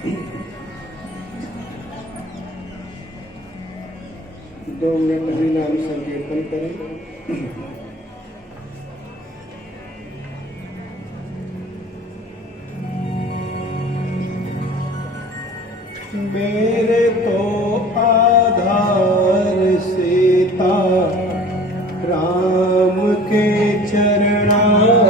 2 minute Hari नाम संकीर्तन करें। मेरे तो आधार सीता राम के चरणारविंद,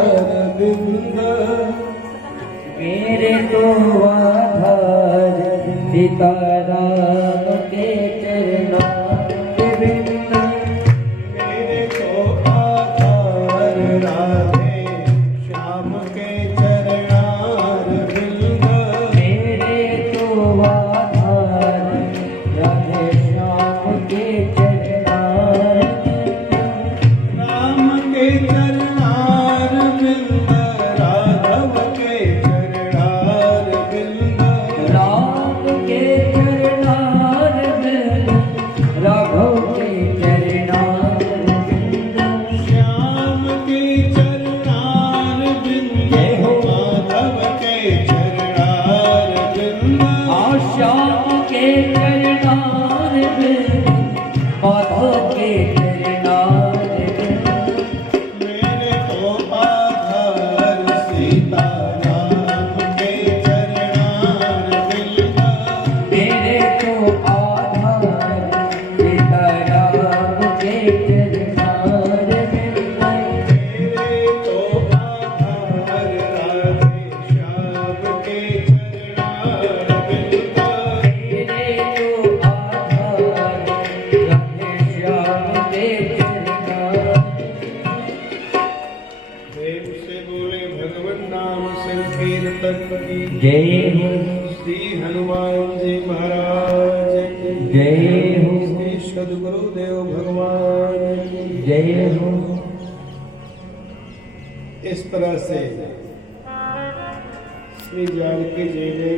मेरे तो आधार सीता राम के चरणारविंद, मेरे तो आधार राधे श्याम के चरणारविंद, मेरे तो आधार राधे श्याम के चरणारविंद, राम के चरणारविंद, राघव के चरणारविंद, राम के चरणारविंद, राघव के चरणारविंद, श्याम के चरणारविंद, माधव के चरणारविंद, श्याम के चरणारविंद, माधव के चरणारविंद, मेरे तो आधार सीता राम के चरणारविंद, मेरे तो आधार सीता राम के चरणारविंद, मेरे तो आधार राधे श्याम के चरणारविंद, मेरे तो आधार राधे श्याम के चरणारविंद। देव से बोले भगवन नाम संकीर्तन की जय हो, श्री हनुमान जी महाराज की जय हो, श्री सद्गुरुदेव भगवान की जय हो। इस तरह से श्री जानकी जी ने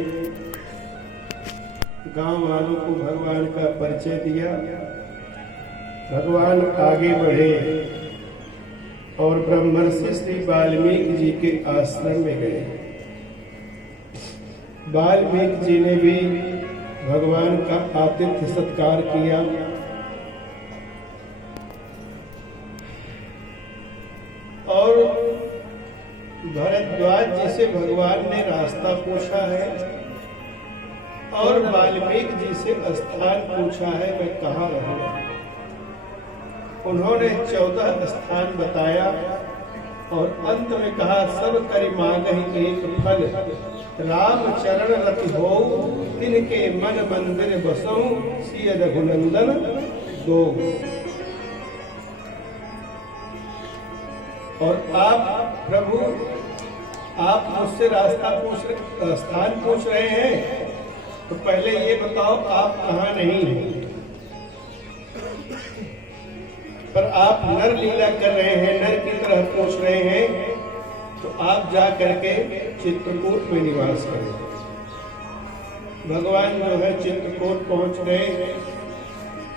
गांव वालों को भगवान का परिचय दिया। भगवान आगे बढ़े और ब्रह्मर्षि श्री वाल्मीकि जी के आश्रम में गए। वाल्मीकि जी ने भी भगवान का आतिथ्य सत्कार किया। और भरद्वाज जी से भगवान ने रास्ता पूछा है और वाल्मीकि जी से स्थान पूछा है, मैं कहाँ रहूंगा। उन्होंने 14 स्थान बताया और अंत में कहा, सब करि मांगहि एक फल, राम चरण रति हो तिनके मन मंदिर बसऊं, सिय रघुनंदन दो। और आप प्रभु, आप मुझसे रास्ता स्थान पूछ रहे हैं, तो पहले ये बताओ आप कहाँ नहीं हैं। पर आप नर लीला कर रहे हैं, नर की तरह पूछ रहे हैं, तो आप जा करके चित्रकूट में निवास करें। भगवान जो है चित्रकूट पहुंच गए।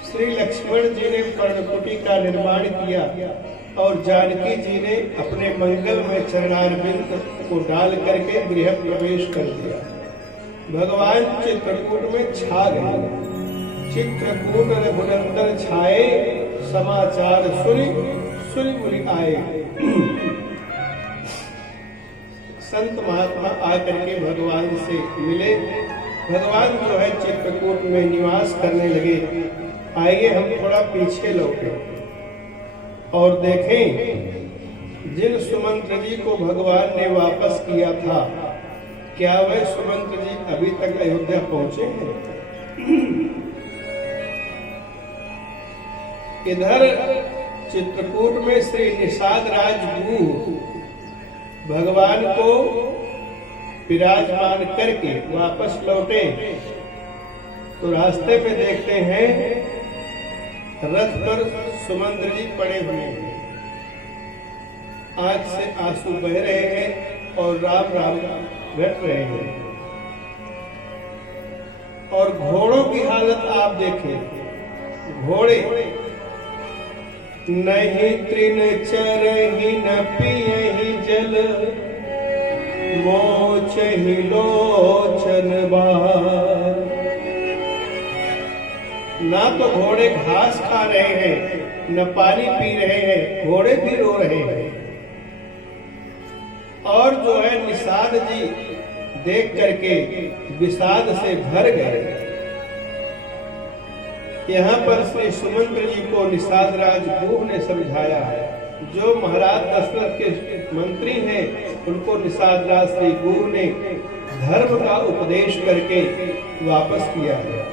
श्री लक्ष्मण जी ने पर्णकुटी का निर्माण किया और जानकी जी ने अपने मंगल में चरणारविंद को डाल करके गृह प्रवेश कर दिया। भगवान चित्रकूट में छा गए। चित्रकूट रघुनंदन छाए, समाचार सुनि सुनि मुनि आए। संत महात्मा आकर के भगवान से मिले। भगवान जो है चित्रकूट में निवास करने लगे। आइए हम थोड़ा पीछे लौटे और देखें, जिन सुमंत्र जी को भगवान ने वापस किया था, क्या वह सुमंत्र जी अभी तक अयोध्या पहुंचे हैं? इधर चित्रकूट में श्री निषाद राजगुरु भगवान को विराजमान करके वापस लौटे, तो रास्ते में देखते हैं रथ पर सुमंत्र जी पड़े हुए हैं। आंख से आंसू बह रहे हैं और राम राम घट रहे हैं। और घोड़ों की हालत आप देखें। घोड़े नहीं तृण चरहि न पियहि जल, मोचहि लोचन बार। तो घोड़े घास खा रहे हैं, न पानी पी रहे हैं, घोड़े भी रो रहे हैं। और जो है निषाद जी देख करके विषाद से भर गए। यहाँ पर श्री सुमंत्र जी को निषाद राज गुह ने समझाया है। जो महाराज दशरथ के मंत्री हैं उनको निषाद राज श्री गुह ने धर्म का उपदेश करके वापस किया है।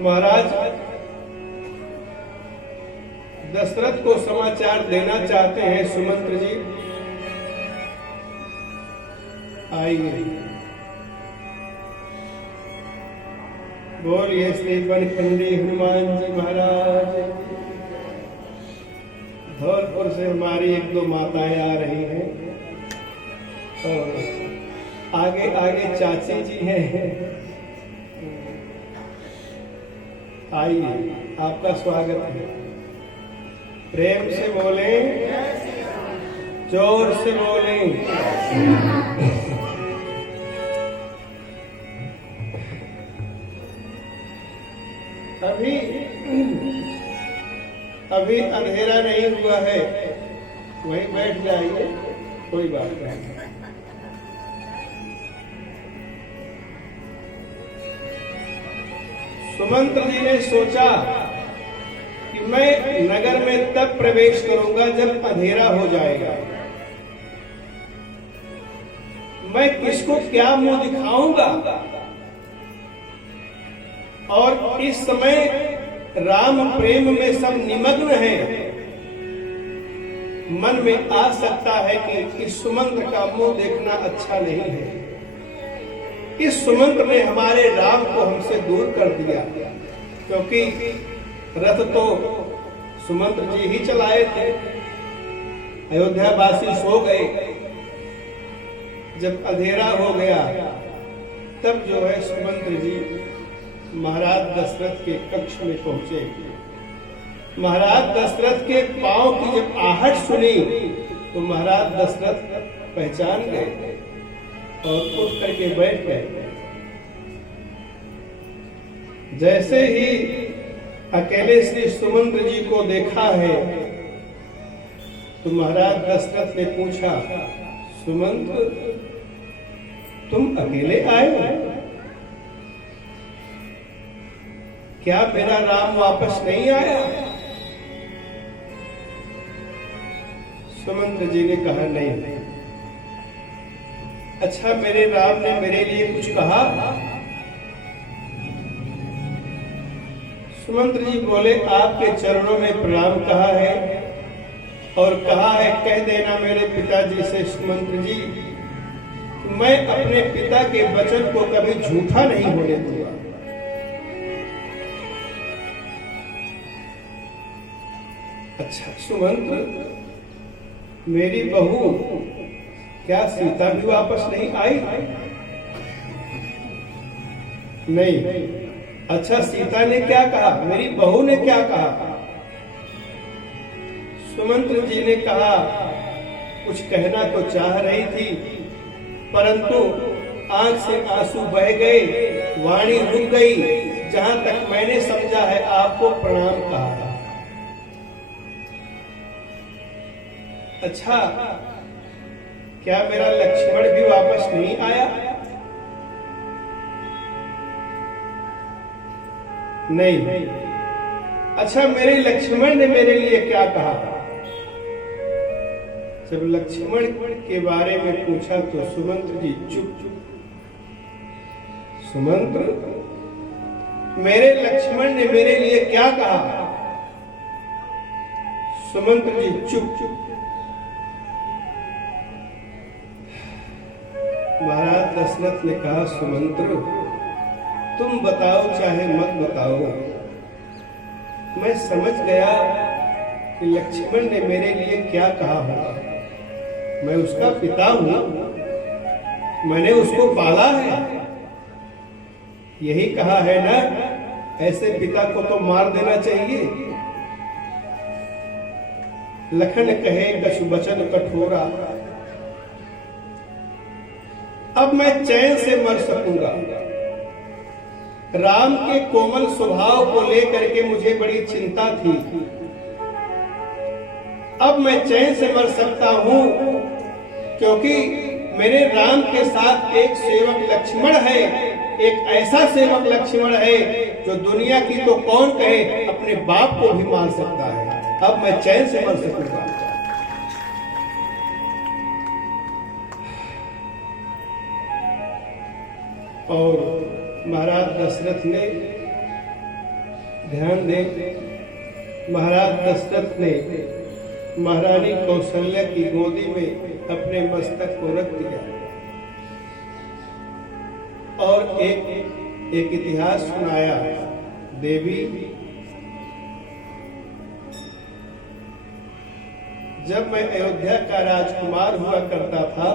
महाराज दशरथ को समाचार देना चाहते हैं। सुमंत्र जी आइए। बोलिए श्री बनखंडी हनुमान जी महाराज। धौलपुर से हमारी एक दो माताएं आ रही हैं और आगे आगे चाची जी हैं। आइए, आपका स्वागत है। प्रेम से बोले, जोर से बोले। अभी अंधेरा नहीं हुआ है, वहीं बैठ जाइए, कोई बात नहीं। सुमंत्र जी ने सोचा कि मैं नगर में तब प्रवेश करूंगा जब अंधेरा हो जाएगा। मैं किसको क्या मुंह दिखाऊंगा। और इस समय राम प्रेम में सब निमग्न हैं। मन में आ सकता है कि इस सुमंत्र का मुंह देखना अच्छा नहीं है। इस सुमंत्र ने हमारे राम को हमसे दूर कर दिया, क्योंकि रथ तो सुमंत्र जी ही चलाए थे। अयोध्या वासी सो गए। जब अंधेरा हो गया तब जो है सुमंत्र जी महाराज दशरथ के कक्ष में पहुंचे। महाराज दशरथ के पांव की जब आहट सुनी तो महाराज दशरथ पहचान गए और उठ करके बैठ गए। जैसे ही अकेले श्री सुमंत्र जी को देखा है तो महाराज दशरथ ने पूछा, सुमंत्र तुम अकेले आए हो? क्या मेरा राम वापस नहीं आया? सुमंत्र जी ने कहा, नहीं। अच्छा, मेरे राम ने मेरे लिए कुछ कहा? सुमंत्र जी बोले, आपके चरणों में प्रणाम कहा है और कहा है कह देना मेरे पिताजी से सुमंत्र जी, मैं अपने पिता के वचन को कभी झूठा नहीं होने दूंगा। अच्छा सुमंत्र, मेरी बहू क्या सीता भी वापस नहीं आई? नहीं। अच्छा, सीता ने क्या कहा? मेरी बहू ने क्या कहा? सुमंत्र जी ने कहा, कुछ कहना तो चाह रही थी, परंतु आंख से आंसू बह गए, वाणी रुक गई। जहां तक मैंने समझा है आपको प्रणाम कहा है। अच्छा, क्या मेरा लक्ष्मण भी वापस नहीं आया? नहीं। अच्छा, मेरे लक्ष्मण ने मेरे लिए क्या कहा? जब लक्ष्मण के बारे में पूछा तो सुमंत्र जी चुप। सुमंत्र, मेरे लक्ष्मण ने मेरे लिए क्या कहा? सुमंत्र जी चुप। महाराज दशरथ ने कहा, सुमंत्र तुम बताओ चाहे मत बताओ, मैं समझ गया कि लक्ष्मण ने मेरे लिए क्या कहा होगा। मैं उसका पिता हूं, मैंने उसको पाला है। यही कहा है ना, ऐसे पिता को तो मार देना चाहिए। लखन कहे कछु बचन कठोरा, अब मैं चैन से मर सकूंगा। राम के कोमल स्वभाव को लेकर के मुझे बड़ी चिंता थी। अब मैं चैन से मर सकता हूं, क्योंकि मेरे राम के साथ एक सेवक लक्ष्मण है, एक ऐसा सेवक लक्ष्मण है जो दुनिया की तो कौन कहे अपने बाप को भी मार सकता है। अब मैं चैन से मर सकूंगा। और महाराज दशरथ ने, ध्यान दें, महाराज दशरथ ने महारानी कौशल्या की गोदी में अपने मस्तक को रख दिया और एक इतिहास सुनाया। देवी, जब मैं अयोध्या का राजकुमार हुआ करता था,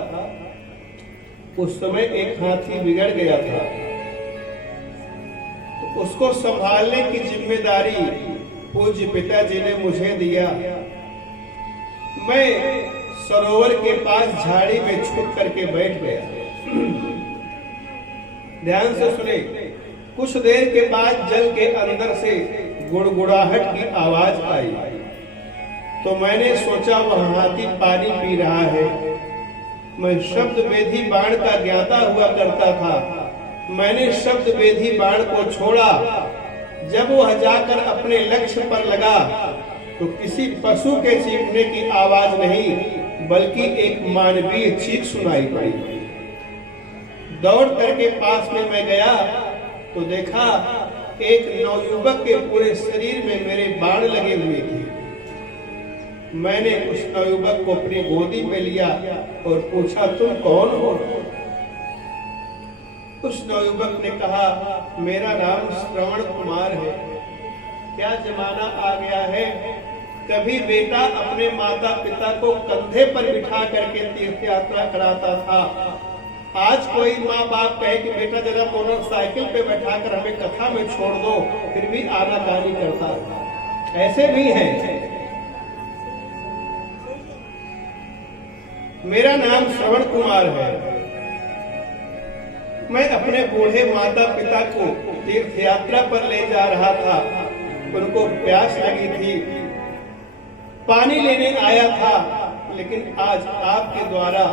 उस समय एक हाथी बिगड़ गया था, तो उसको संभालने की जिम्मेदारी पूज्य पिताजी ने मुझे दिया। मैं सरोवर के पास झाड़ी में छुप करके बैठ गया। ध्यान से सुने। कुछ देर के बाद जल के अंदर से गुड़गुड़ाहट की आवाज आई, तो मैंने सोचा वह हाथी पानी पी रहा है। मैं शब्द वेदी बाण का ज्ञाता हुआ करता था। मैंने शब्द वेदी बाण को छोड़ा। जब वह जाकर अपने लक्ष्य पर लगा तो किसी पशु के चीखने की आवाज नहीं, बल्कि एक मानवीय चीख सुनाई पड़ी। दौड़ करके पास में मैं गया तो देखा एक नवयुवक के पूरे शरीर में मेरे बाण लगे हुए थे। मैंने उस नवयुवक को अपनी गोदी में लिया और पूछा, तुम कौन हो? उस नवयुवक ने कहा, मेरा नाम श्रवण कुमार है। क्या जमाना आ गया है, कभी बेटा अपने माता पिता को कंधे पर बिठा करके तीर्थ यात्रा कराता था। आज कोई माँ बाप कहे कि बेटा जरा मोटरसाइकिल पे बैठाकर हमें कथा में छोड़ दो, फिर भी आनाकानी करता था। ऐसे भी हैं। मेरा नाम श्रवण कुमार है। मैं अपने बूढ़े माता पिता को तीर्थ यात्रा पर ले जा रहा था। उनको प्यास लगी थी, पानी लेने आया था, लेकिन आज आपके द्वारा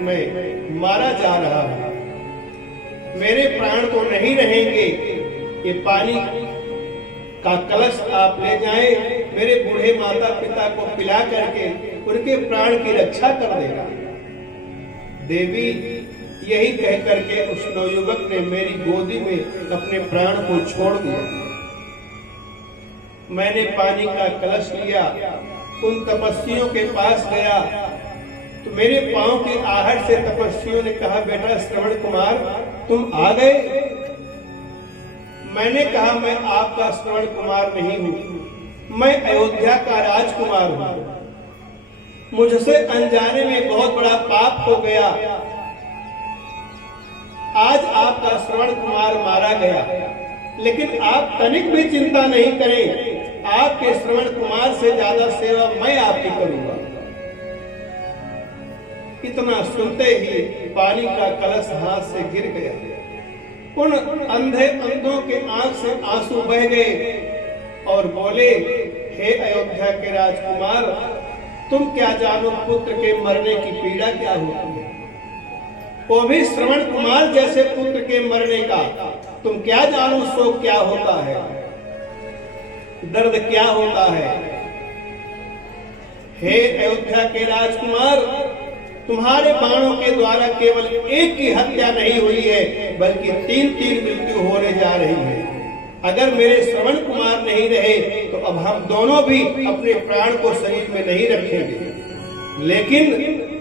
मैं मारा जा रहा हूं। मेरे प्राण तो नहीं रहेंगे। ये पानी का कलश आप ले जाएं, मेरे बूढ़े माता पिता को पिला करके उनके प्राण की रक्षा कर देगा। देवी, यही कह करके उस नवयुवक ने मेरी गोदी में अपने प्राण को छोड़ दिया। मैंने पानी का कलश लिया, उन तपस्वियों के पास गया तो मेरे पांव की आहट से तपस्वियों ने कहा, बेटा श्रवण कुमार, तुम आ गए। मैंने कहा, मैं आपका श्रवण कुमार नहीं हूं, मैं अयोध्या का राजकुमार हूं। मुझसे अनजाने में बहुत बड़ा पाप हो गया। आज आपका श्रवण कुमार मारा गया, लेकिन आप तनिक भी चिंता नहीं करें। आपके श्रवण कुमार से ज्यादा सेवा मैं आपकी करूंगा। इतना सुनते ही पानी का कलश हाथ से गिर गया। उन अंधे अंधों के आंख से आंसू बह गए और बोले, हे अयोध्या के राजकुमार, तुम क्या जानो पुत्र के मरने की पीड़ा क्या होती है, वो भी श्रवण कुमार जैसे पुत्र के मरने का। तुम क्या जानो शोक क्या होता है, दर्द क्या होता है। हे अयोध्या के राजकुमार, तुम्हारे बाणों के द्वारा केवल एक की हत्या नहीं हुई है, बल्कि 3-3 मृत्यु होने जा रही है। अगर मेरे श्रवण कुमार नहीं रहे तो अब हम दोनों भी अपने प्राण को शरीर में नहीं रखेंगे, लेकिन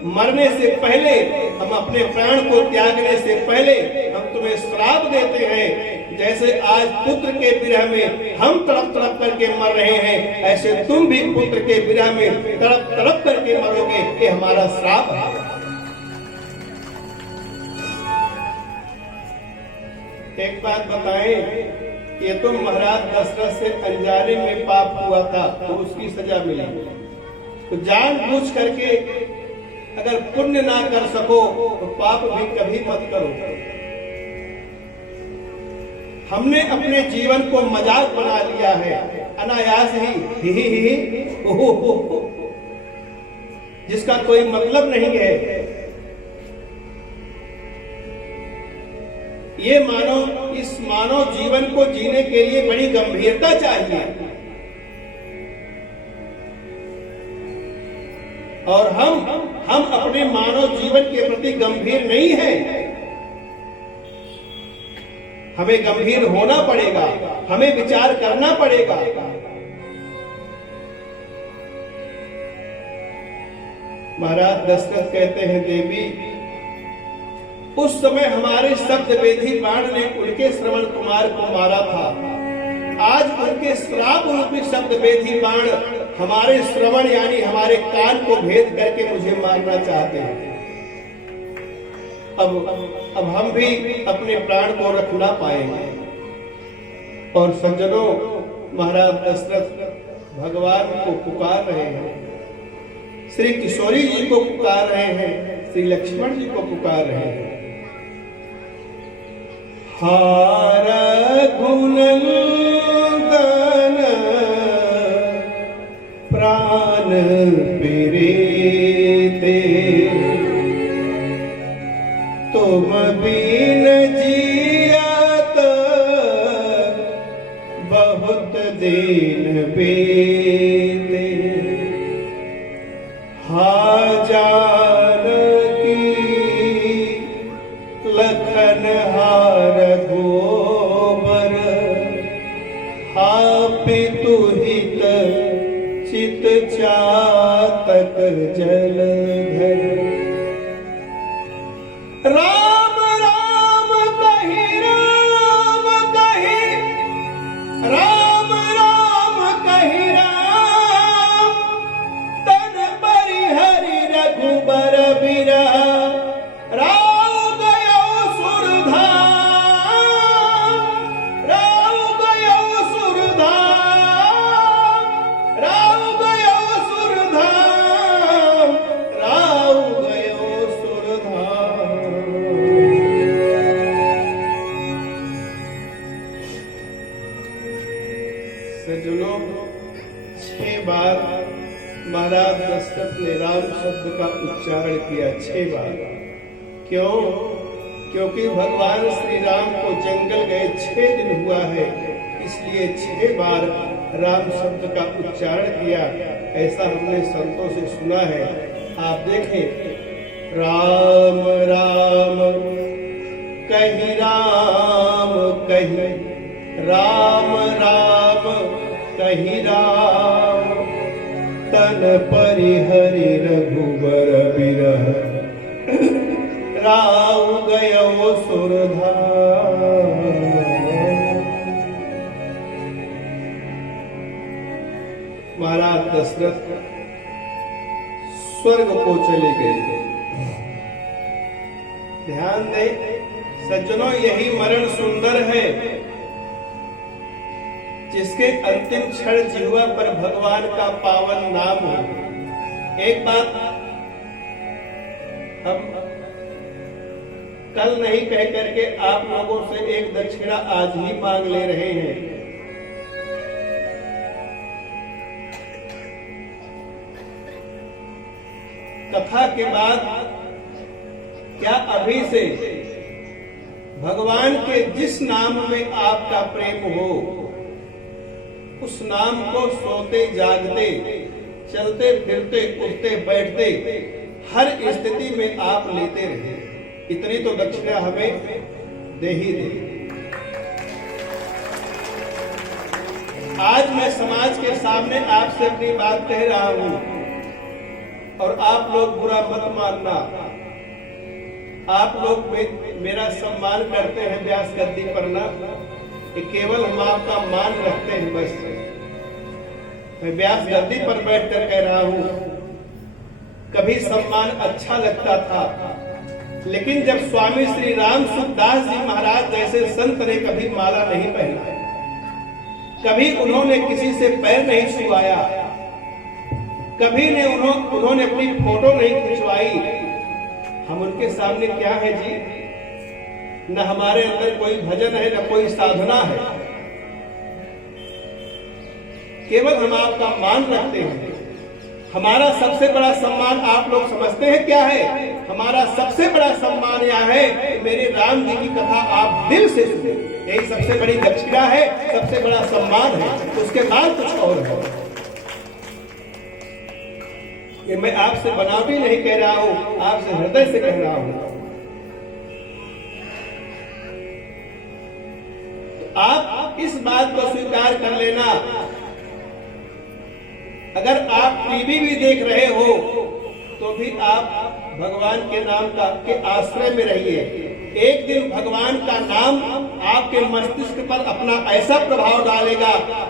मरने से पहले, हम अपने प्राण को त्यागने से पहले हम तुम्हें श्राप देते हैं। जैसे आज पुत्र के विरह में हम तड़प तड़प करके मर रहे हैं, ऐसे तुम भी पुत्र के विरह में तड़प तड़प करके मरोगे। ये हमारा श्राप है। एक बात बताएं, ये तो महाराज दशरथ से अनजाने में पाप हुआ था तो उसकी सजा मिली। तो जानबूझ करके अगर पुण्य ना कर सको तो पाप भी कभी मत करो। हमने अपने जीवन को मजाक बना लिया है, अनायास ही हो, जिसका कोई मतलब नहीं है। इस मानव जीवन को जीने के लिए बड़ी गंभीरता चाहिए, और हम अपने मानव जीवन के प्रति गंभीर नहीं हैं। हमें गंभीर होना पड़ेगा, हमें विचार करना पड़ेगा। महाराज दशरथ कहते हैं, देवी उस समय हमारे शब्द वेदी बाण ने उनके श्रवण कुमार को मारा था। आज उनके श्राप रूपी शब्द वेदी बाण हमारे श्रवण यानी हमारे कान को भेद करके मुझे मारना चाहते हैं। अब हम भी अपने प्राण को रख ना पाएंगे। और सज्जनों, महाराज दशरथ भगवान को पुकार रहे हैं, श्री किशोरी जी को पुकार रहे हैं, श्री लक्ष्मण जी को पुकार रहे हैं। हार गुणनंदन प्राण प्रीते, तुम बिन जियात बहुत दिन बीते। जानकी लखन हार गोबर, पितु हित चित चातक जलधर। राम राम कहि राम कहि, राम राम कहि राम, तन परिहरि रघुबर बिरह, राव गयो सुरधाम, राव गयो सुरधाम, राव गयो सुरधाम, राव गयो सुरधाम। सज्जनों, 6 बार महाराज दशरथ ने राम शब्द का उच्चारण किया, 6 बार। क्यों? क्योंकि भगवान श्री राम को जंगल गए 6 दिन हुआ है, इसलिए 6 बार राम शब्द का उच्चारण किया, ऐसा हमने संतों से सुना है। आप देखें, राम राम कहि राम कहि, राम राम कहि राम, तन परिहरि रघुबर बिरह, राव गयो सुरधाम। महाराज दशरथ स्वर्ग को चले गए। ध्यान दें सज्जनों, यही मरण सुंदर है जिसके अंतिम क्षण जिह्वा पर भगवान का पावन नाम हो। एक बात हम कल नहीं कह करके आप लोगों से एक दक्षिणा आज ही मांग ले रहे हैं। कथा के बाद क्या अभी से भगवान के जिस नाम में आपका प्रेम हो, उस नाम को सोते जागते, चलते फिरते, उठते बैठते, हर स्थिति में आप लेते रहे। इतनी तो दक्षिणा हमें दे ही दे। आज मैं समाज के सामने आपसे अपनी बात कह रहा हूं, और आप लोग बुरा मत मानना। आप लोग मेरा सम्मान करते हैं व्यास गद्दी पर ना, कि केवल हम आपका मान रखते हैं बस। मैं व्यास गद्दी पर बैठकर कह रहा हूं, कभी सम्मान अच्छा लगता था, लेकिन जब स्वामी श्री राम सुखदास जी महाराज जैसे संत ने कभी माला नहीं पहना, कभी उन्होंने किसी से पैर नहीं छुआया, कभी ने उन्होंने अपनी फोटो नहीं खिंचवाई, हम उनके सामने क्या है जी? न हमारे अंदर कोई भजन है, न कोई साधना है। केवल हम आपका मान रखते हैं। हमारा सबसे बड़ा सम्मान आप लोग समझते हैं क्या है? हमारा सबसे बड़ा सम्मान यह है कि मेरे राम जी की कथा आप दिल से सुने। यही सबसे बड़ी दक्षिणा है, सबसे बड़ा सम्मान है। उसके बाद कुछ और है। ये मैं आपसे बनावटी नहीं कह रहा हूं, आपसे हृदय से कह रहा हूं। आप इस बात को स्वीकार कर लेना, अगर आप टीवी भी देख रहे हो तो भी आप भगवान के नाम के आश्रय में रहिए। एक दिन भगवान का नाम आपके मस्तिष्क पर अपना ऐसा प्रभाव डालेगा,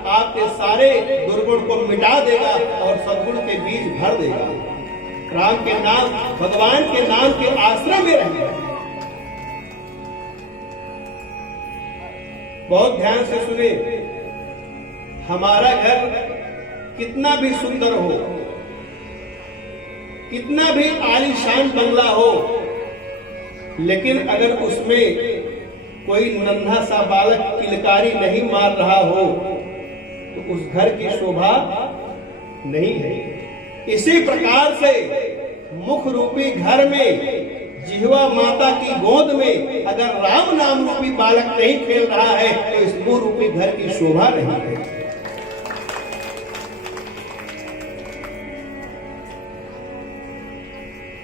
आपके सारे दुर्गुण को मिटा देगा और सद्गुण के बीज भर देगा। राम के नाम, भगवान के नाम के आश्रय में रहिए। बहुत ध्यान से सुने। हमारा घर कितना भी सुंदर हो, कितना भी आलीशान बंगला हो, लेकिन अगर उसमें कोई नन्हा सा बालक किलकारी नहीं मार रहा हो तो उस घर की शोभा नहीं है। इसी प्रकार से मुख रूपी घर में, जिह्वा माता की गोद में अगर राम नाम रूपी बालक नहीं खेल रहा है तो इस मुख रूपी घर की शोभा नहीं है।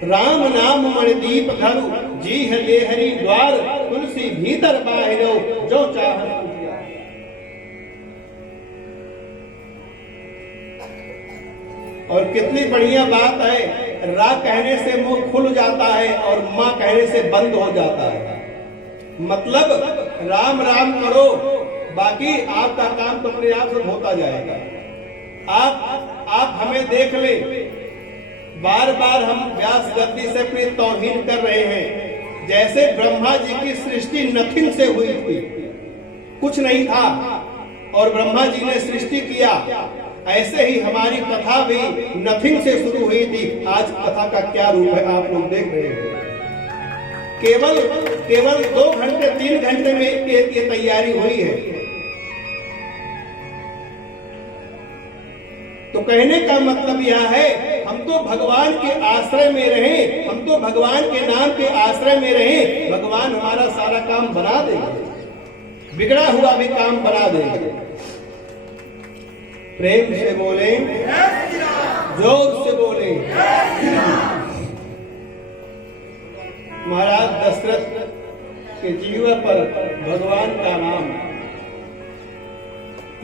राम नाम मणिदीप धरु, जी है देहरी द्वार, तुलसी भीतर बाहिरो, जो चाहत पूजिया। और कितनी बढ़िया बात है, रा कहने से मुंह खुल जाता है और माँ कहने से बंद हो जाता है। मतलब राम राम करो, बाकी आपका काम तो अपने आप से होता जाएगा। आप हमें देख ले, बार बार हम व्यास गद्दी से अपनी तौहीन कर रहे हैं। जैसे ब्रह्मा जी की सृष्टि नथिंग से हुई थी, कुछ नहीं था, और ब्रह्मा जी ने सृष्टि किया, ऐसे ही हमारी कथा भी नथिंग से शुरू हुई थी। आज कथा का क्या रूप है आप लोग देख रहे हैं। केवल 2 घंटे 3 घंटे में ये तैयारी हुई है। तो कहने का मतलब यह है, हम तो भगवान के आश्रय में रहें, हम तो भगवान के नाम के आश्रय में रहें, भगवान हमारा सारा काम बना देंगे, बिगड़ा हुआ भी काम बना देंगे। प्रेम से बोले, जोर से बोले। महाराज दशरथ के जीवा पर भगवान का नाम,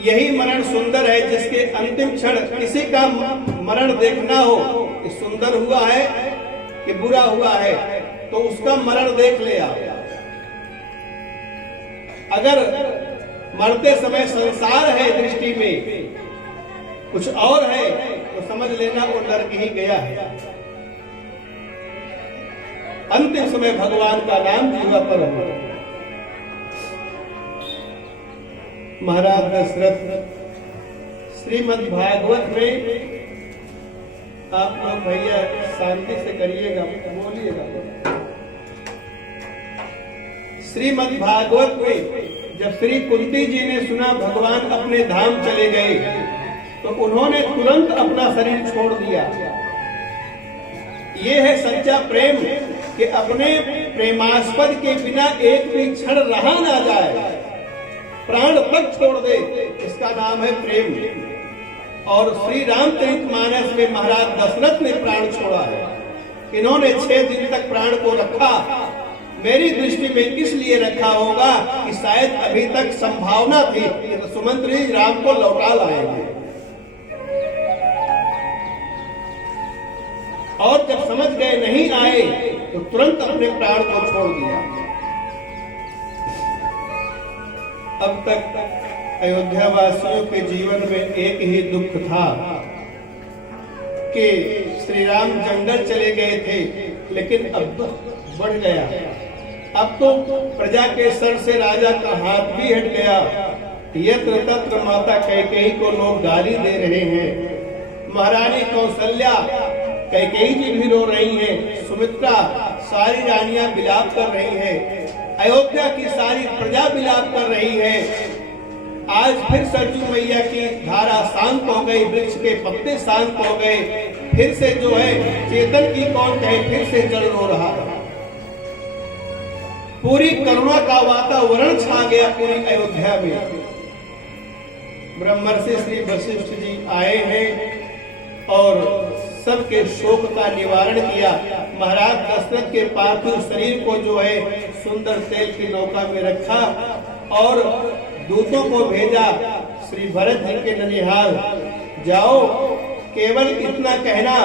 यही मरण सुंदर है। जिसके अंतिम क्षण किसी का मरण देखना हो कि सुंदर हुआ है कि बुरा हुआ है, तो उसका मरण देख ले आप। अगर मरते समय संसार है दृष्टि में, कुछ और है, तो समझ लेना वो नरक ही गया है। अंतिम समय भगवान का नाम जीवा पर हो। महाराज दशरथ श्रीमद् भागवत में, आप लोग भैया शांति से करिएगा, बोलिएगा। श्रीमद् भागवत में जब श्री कुंती जी ने सुना भगवान अपने धाम चले गए, तो उन्होंने तुरंत अपना शरीर छोड़ दिया। ये है सच्चा प्रेम कि अपने प्रेमास्पद के बिना एक भी क्षण रहा ना जाए, प्राण तक छोड़ दे, इसका नाम है प्रेम। और श्री रामचरितमानस में महाराज दशरथ ने प्राण छोड़ा है। इन्होंने 6 दिन तक प्राण को रखा। मेरी दृष्टि में इसलिए रखा होगा कि शायद अभी तक संभावना थी कि सुमंत्र जी राम को लौटा लाएंगे, और जब समझ गए नहीं आए तो तुरंत अपने प्राण को छोड़ दिया। अब तक अयोध्या वासियों के जीवन में एक ही दुख था कि श्री राम जंगल चले गए थे, लेकिन अब दुख बढ़ गया। अब तो प्रजा के सर से राजा का हाथ भी हट गया। यत्र तत्र माता कैकेयी को लोग गाली दे रहे हैं। महारानी कौशल्या, कैकेयी जी भी रो रही हैं, सुमित्रा, सारी रानियां विलाप कर रही हैं। अयोध्या की सारी प्रजा विलाप कर रही है। आज फिर सरजू मैया की धारा शांत हो गई, वृक्ष के पत्ते शांत हो गए, फिर से जो है चेतन की कौन कहे, फिर से जल रो रहा है। पूरी करुणा का वातावरण छा गया पूरी अयोध्या में। ब्रह्मर्षि श्री वशिष्ठ जी आए हैं और सबके शोक का निवारण किया। महाराज दशरथ के पार्थिव शरीर को जो है सुंदर तेल की नौका में रखा और दूतों को भेजा, श्री भरत जी के ननिहाल जाओ, केवल इतना कहना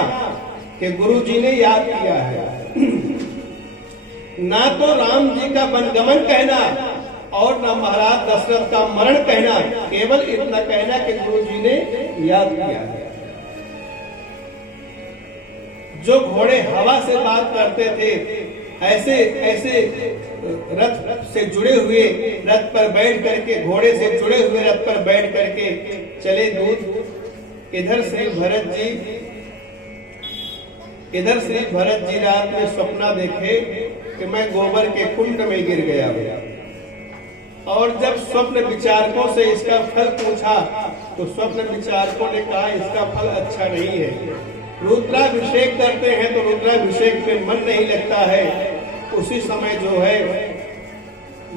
कि गुरु जी ने याद किया है। ना तो राम जी का वनगमन कहना और ना महाराज दशरथ का मरण कहना, केवल इतना कहना कि गुरु जी ने याद किया है। जो घोड़े हवा से बात करते थे, ऐसे ऐसे रथ से जुड़े हुए, रथ पर बैठ करके, घोड़े से जुड़े हुए रथ पर बैठ करके चले दूत। इधर श्री भरत जी रात में सपना देखे कि मैं गोबर के कुंड में गिर गया हूं। और जब स्वप्न विचारकों से इसका फल पूछा तो स्वप्न विचारकों ने कहा इसका फल अच्छा नहीं है। रुद्राभिषेक करते हैं तो रुद्राभिषेक में मन नहीं लगता है। उसी समय जो है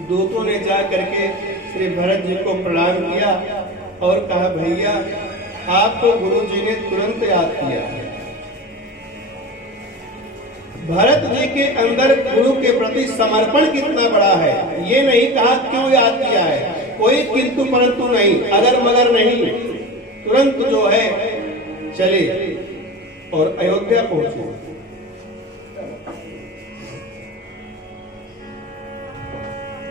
दूतों ने जा करके श्री भरत जी को प्रणाम किया और कहा भैया आपको गुरु जी ने तुरंत याद किया है। भरत जी के अंदर गुरु के प्रति समर्पण कितना बड़ा है, ये नहीं कहा क्यों याद किया है, कोई किंतु परंतु नहीं, अगर मगर नहीं, तुरंत जो है चले और अयोध्या पहुंचे।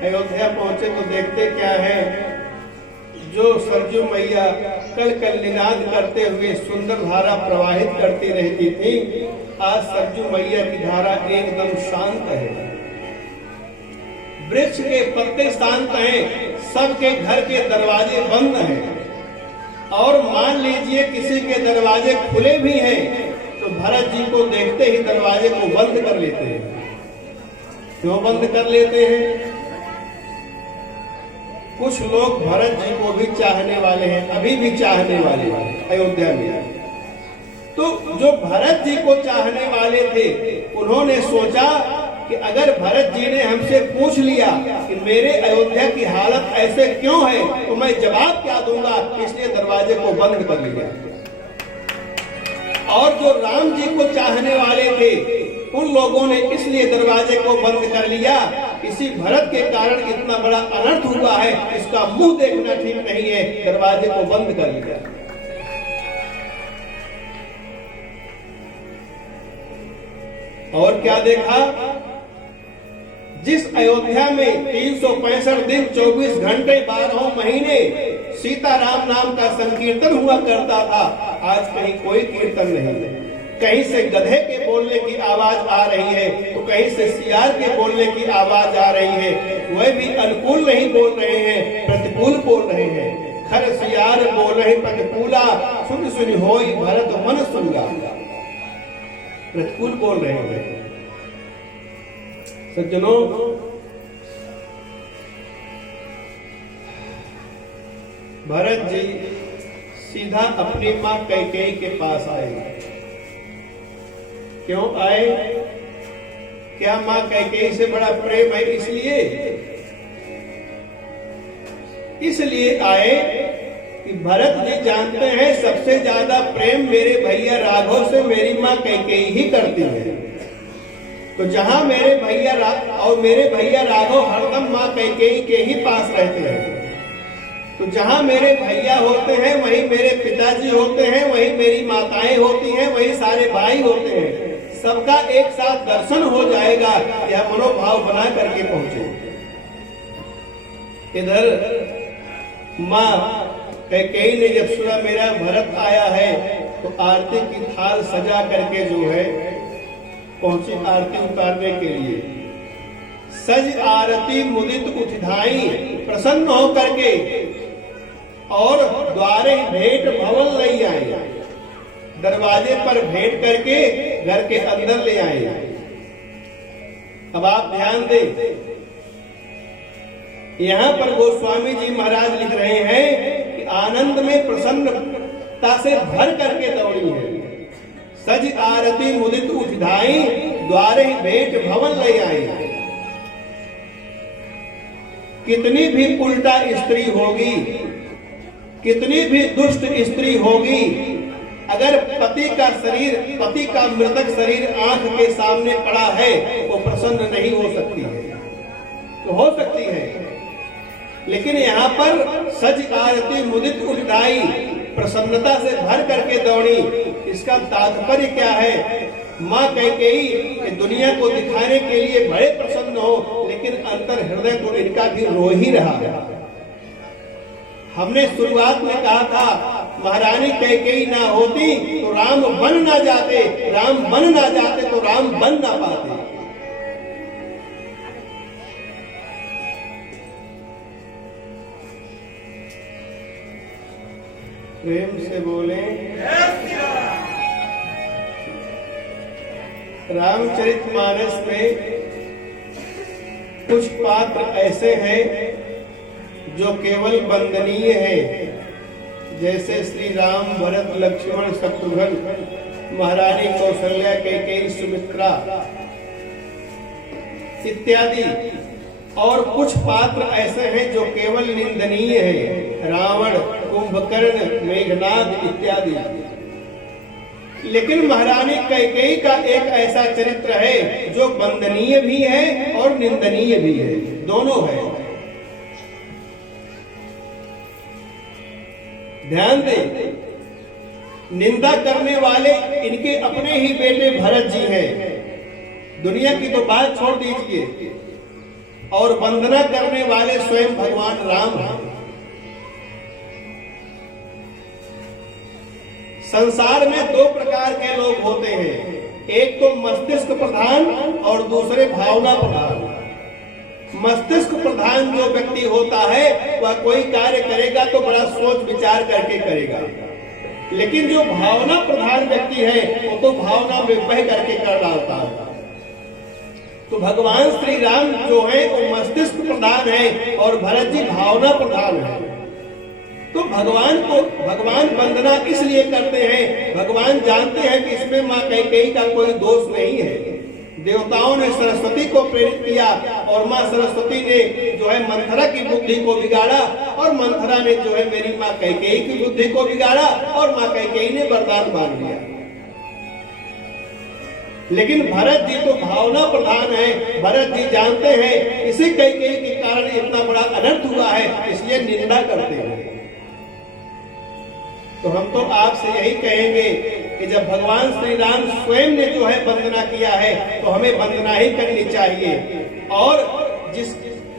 अयोध्या पहुंचे तो देखते क्या है, जो सरजू मैया कल कल निनाद करते हुए सुंदर धारा प्रवाहित करती रहती थी, आज सरजू मैया की धारा एकदम शांत है। वृक्ष के पत्ते शांत हैं, सबके घर के दरवाजे बंद हैं। और मान लीजिए किसी के दरवाजे खुले भी हैं तो भरत जी को देखते ही दरवाजे को बंद कर लेते हैं। क्यों बंद कर लेते हैं? कुछ लोग भरत जी को भी चाहने वाले हैं, अभी भी चाहने वाले अयोध्या में। तो जो भरत जी को चाहने वाले थे उन्होंने सोचा कि अगर भरत जी ने हमसे पूछ लिया कि मेरे अयोध्या की हालत ऐसे क्यों है तो मैं जवाब क्या दूंगा, इसलिए दरवाजे को बंद कर लिया। और जो राम जी को चाहने वाले थे उन लोगों ने इसलिए दरवाजे को बंद कर लिया, इसी भरत के कारण इतना बड़ा अनर्थ हुआ है, इसका मुंह देखना ठीक नहीं है, दरवाजे को बंद कर लिया। और क्या देखा? जिस अयोध्या में 365 दिन 24 घंटे 12 महीने सीताराम नाम का संकीर्तन हुआ करता था, आज कहीं कोई कीर्तन नहीं। कहीं से गधे के बोलने की आवाज आ रही है तो कहीं से सियार के बोलने की आवाज आ रही है। वह भी अनुकूल नहीं बोल रहे हैं, प्रतिकूल बोल रहे हैं। खर सियार बोल रहे प्रतिकूला, सुन सुन होई भरत मन सुनगा। प्रतिकूल बोल रहे हैं। सज्जनों, भरत जी सीधा अपनी मां कैकेयी के पास आए। क्यों आए? क्या मां कैकेयी से बड़ा प्रेम है इसलिए आए कि भरत जी जानते हैं सबसे ज्यादा प्रेम मेरे भैया राघव से मेरी मां कैकेयी ही करती है। तो जहां मेरे भैया और मेरे भैया राघव हरदम मां कैकेयी के ही पास रहते हैं। तो जहां मेरे भैया होते हैं वहीं मेरे पिताजी होते हैं, वहीं मेरी माताएं होती हैं, वहीं सारे भाई होते हैं। सबका एक साथ दर्शन हो जाएगा, यह मनोभाव बना करके पहुंचे। इधर मां कैकेयी ने जब सुना मेरा भरत आया है तो आरती की थाल सजा करके जो है पहुंची आरती उतारने के लिए। सज आरती मुदित उठधाई, प्रसन्न होकर के और द्वारे भेंट भवन ले आए। दरवाजे पर भेंट करके घर के अंदर ले आए। अब आप ध्यान दें, यहाँ पर गोस्वामी जी महाराज लिख रहे हैं कि आनंद में प्रसन्नता से भर करके दौड़ी है। सज आरती मुदित उठधाई, द्वारे भेंट भवन ले आई। कितनी भी उल्टा स्त्री होगी, कितनी भी दुष्ट स्त्री होगी, अगर पति का शरीर, पति का मृतक शरीर आंख के सामने पड़ा है, वो प्रसन्न नहीं हो सकती है। तो हो सकती है, लेकिन यहाँ पर सज आरती मुदित उठधाई, प्रसन्नता से भर करके दौड़ी। इसका तात्पर्य क्या है? माँ कैकेयी कि दुनिया को दिखाने के लिए बड़े प्रसन्न हो, लेकिन अंतर हृदय तो इनका भी रो ही रहा है। हमने शुरुआत में कहा था, महारानी कैकेयी ना होती तो राम बन ना जाते, राम बन ना जाते तो राम बन ना पाते। प्रेम से बोले। रामचरितमानस में कुछ पात्र ऐसे हैं जो केवल वंदनीय हैं, जैसे श्री राम, भरत, लक्ष्मण, शत्रुघ्न, महारानी कौशल्या, कैकेयी, सुमित्रा इत्यादि। और कुछ पात्र ऐसे हैं जो केवल निंदनीय हैं, रावण, कुंभकर्ण, मेघनाद इत्यादि। लेकिन महारानी कैकेयी का एक ऐसा चरित्र है जो वंदनीय भी है और निंदनीय भी है, दोनों है। ध्यान दें, निंदा करने वाले इनके अपने ही बेटे भरत जी हैं, दुनिया की तो बात छोड़ दीजिए, और वंदना करने वाले स्वयं भगवान राम हैं। संसार में दो प्रकार के लोग होते हैं, एक तो मस्तिष्क प्रधान और दूसरे भावना प्रधान। मस्तिष्क प्रधान जो व्यक्ति होता है वह कोई कार्य करेगा तो बड़ा सोच विचार करके करेगा, लेकिन जो भावना प्रधान व्यक्ति है वो तो भावना में बह करके कर डालता है। तो भगवान श्री राम जो है वो मस्तिष्क प्रधान है और भरत जी भावना प्रधान है। तो भगवान वंदना इसलिए करते हैं, भगवान जानते हैं कि इसमें माँ कैकेयी का कोई दोष नहीं है। देवताओं ने सरस्वती को प्रेरित किया और माँ सरस्वती ने जो है मंथरा की बुद्धि को बिगाड़ा, और मंथरा ने जो है मेरी माँ कैकेयी की बुद्धि को बिगाड़ा, और माँ कैकेयी ने वरदान मान लिया। लेकिन भरत जी तो भावना प्रधान है। भरत जी जानते हैं इसी कैकेयी के कारण इतना बड़ा अनर्थ हुआ है, इसलिए निंदा करते हैं। तो हम तो आपसे यही कहेंगे कि जब भगवान श्री राम स्वयं ने जो है वंदना किया है तो हमें वंदना ही करनी चाहिए। और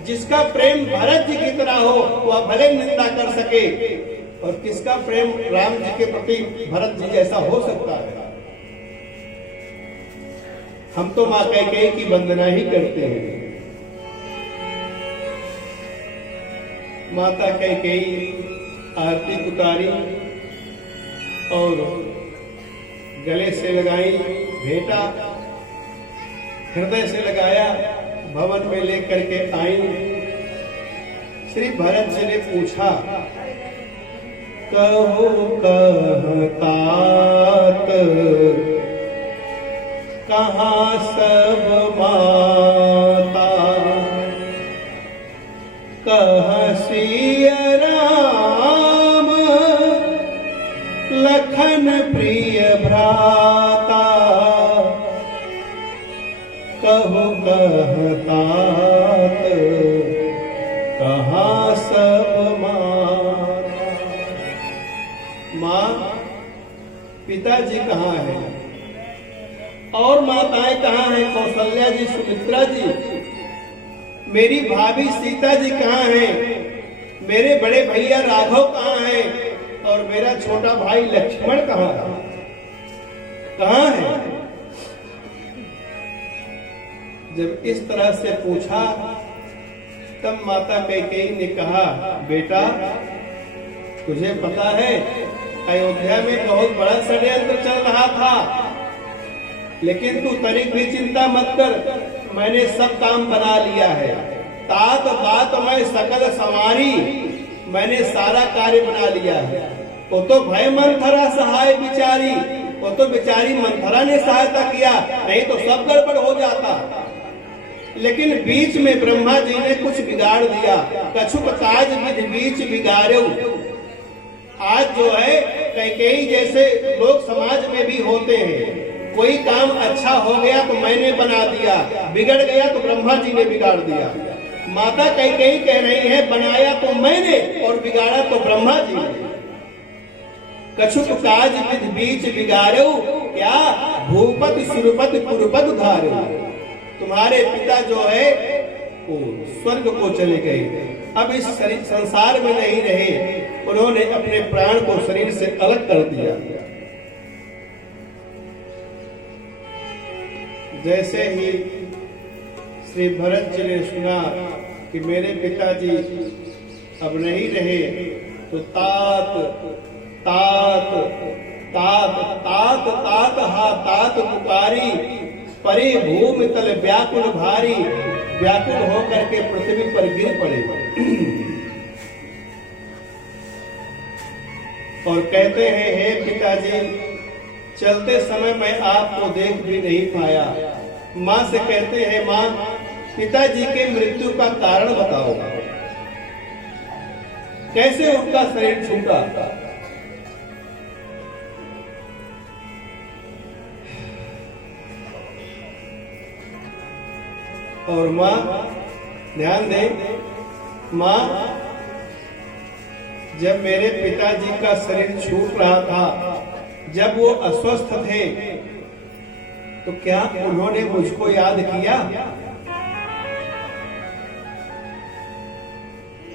जिसका प्रेम भरत जी की तरह हो वह भले निंदा कर सके, और किसका प्रेम राम जी के प्रति भरत जी जैसा हो सकता है। हम तो माँ कैकेयी की वंदना ही करते हैं। माता कैकेयी आरती उतारी और गले से लगाई, भेंटा हृदय से लगाया, भवन में लेकर के आई। श्री भरत जी ने पूछा, कहो कहतात कहाँ सब माता, कहाँ सिया राम लखन प्रिय भ्राता, कहो कहतात कहाँ सब माता। माँ, पिताजी कहाँ है और माताएं कहाँ हैं? कौशल्या जी, सुमित्रा जी, मेरी भाभी सीता जी कहाँ हैं? मेरे बड़े भैया राघव कहाँ हैं? और मेरा छोटा भाई लक्ष्मण कहाँ है? जब इस तरह से पूछा तब माता कैकेयी ने कहा, बेटा तुझे पता है अयोध्या में बहुत बड़ा षड्यंत्र चल रहा था, लेकिन तू तनिक भी चिंता मत कर, मैंने सब काम बना लिया है। तात बात मैं सकल संवारी, मैंने सारा कार्य बना लिया है। वो तो भय मंथरा सहाय बिचारी, वो तो बेचारी मंथरा ने सहायता किया, नहीं तो सब गड़बड़ हो जाता। लेकिन बीच में ब्रह्मा जी ने कुछ बिगाड़ दिया। कछुक काज विधि बीच बिगाड़ो। आज जो है कई जैसे लोग समाज में भी होते हैं, कोई काम अच्छा हो गया तो मैंने बना दिया, बिगड़ गया तो ब्रह्मा जी ने बिगाड़ दिया। माता कई कह रही है बनाया तो मैंने और बिगाड़ा तो ब्रह्मा जी ने। कछुक काज विधि बीच बिगाड़ो, क्या भूपति सुरपति पुरपद धारो। तुम्हारे पिता जो है वो स्वर्ग को चले गए, अब इस संसार में नहीं रहे, उन्होंने अपने प्राण को शरीर से अलग कर दिया। जैसे ही श्री भरत जी ने सुना कि मेरे पिताजी अब नहीं रहे, तो तात तात तात तात तात हा तात पुकारी, परे भूमि तल व्याकुल भारी, व्याकुल होकर के पृथ्वी पर गिर पड़े और कहते हैं, हे पिताजी, चलते समय मैं आपको देख भी नहीं पाया। माँ से कहते हैं, माँ पिताजी के मृत्यु का कारण बताओ, कैसे उनका शरीर छूटा। और माँ ध्यान दें, माँ जब मेरे पिताजी का शरीर छूट रहा था, जब वो अस्वस्थ थे, तो क्या उन्होंने मुझको याद किया?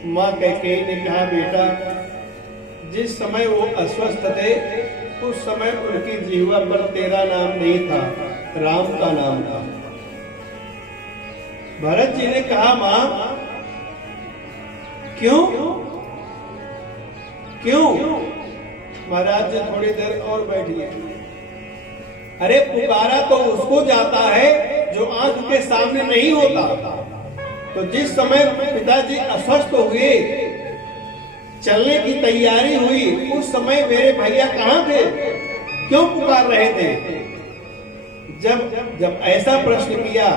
माँ कैकेयी ने कहा, बेटा जिस समय वो अस्वस्थ थे उस समय उनकी जिह्वा पर तेरा नाम नहीं था, राम का नाम था। भरत जी ने कहा, माँ क्यों क्यों? महाराज जी थोड़ी देर और बैठिए। अरे पुकारा तो उसको जाता है जो आंख के सामने नहीं होता। तो जिस समय पिताजी अस्वस्थ हुए, चलने की तैयारी हुई, उस समय मेरे भैया कहाँ थे, क्यों पुकार रहे थे? जब ऐसा प्रश्न किया,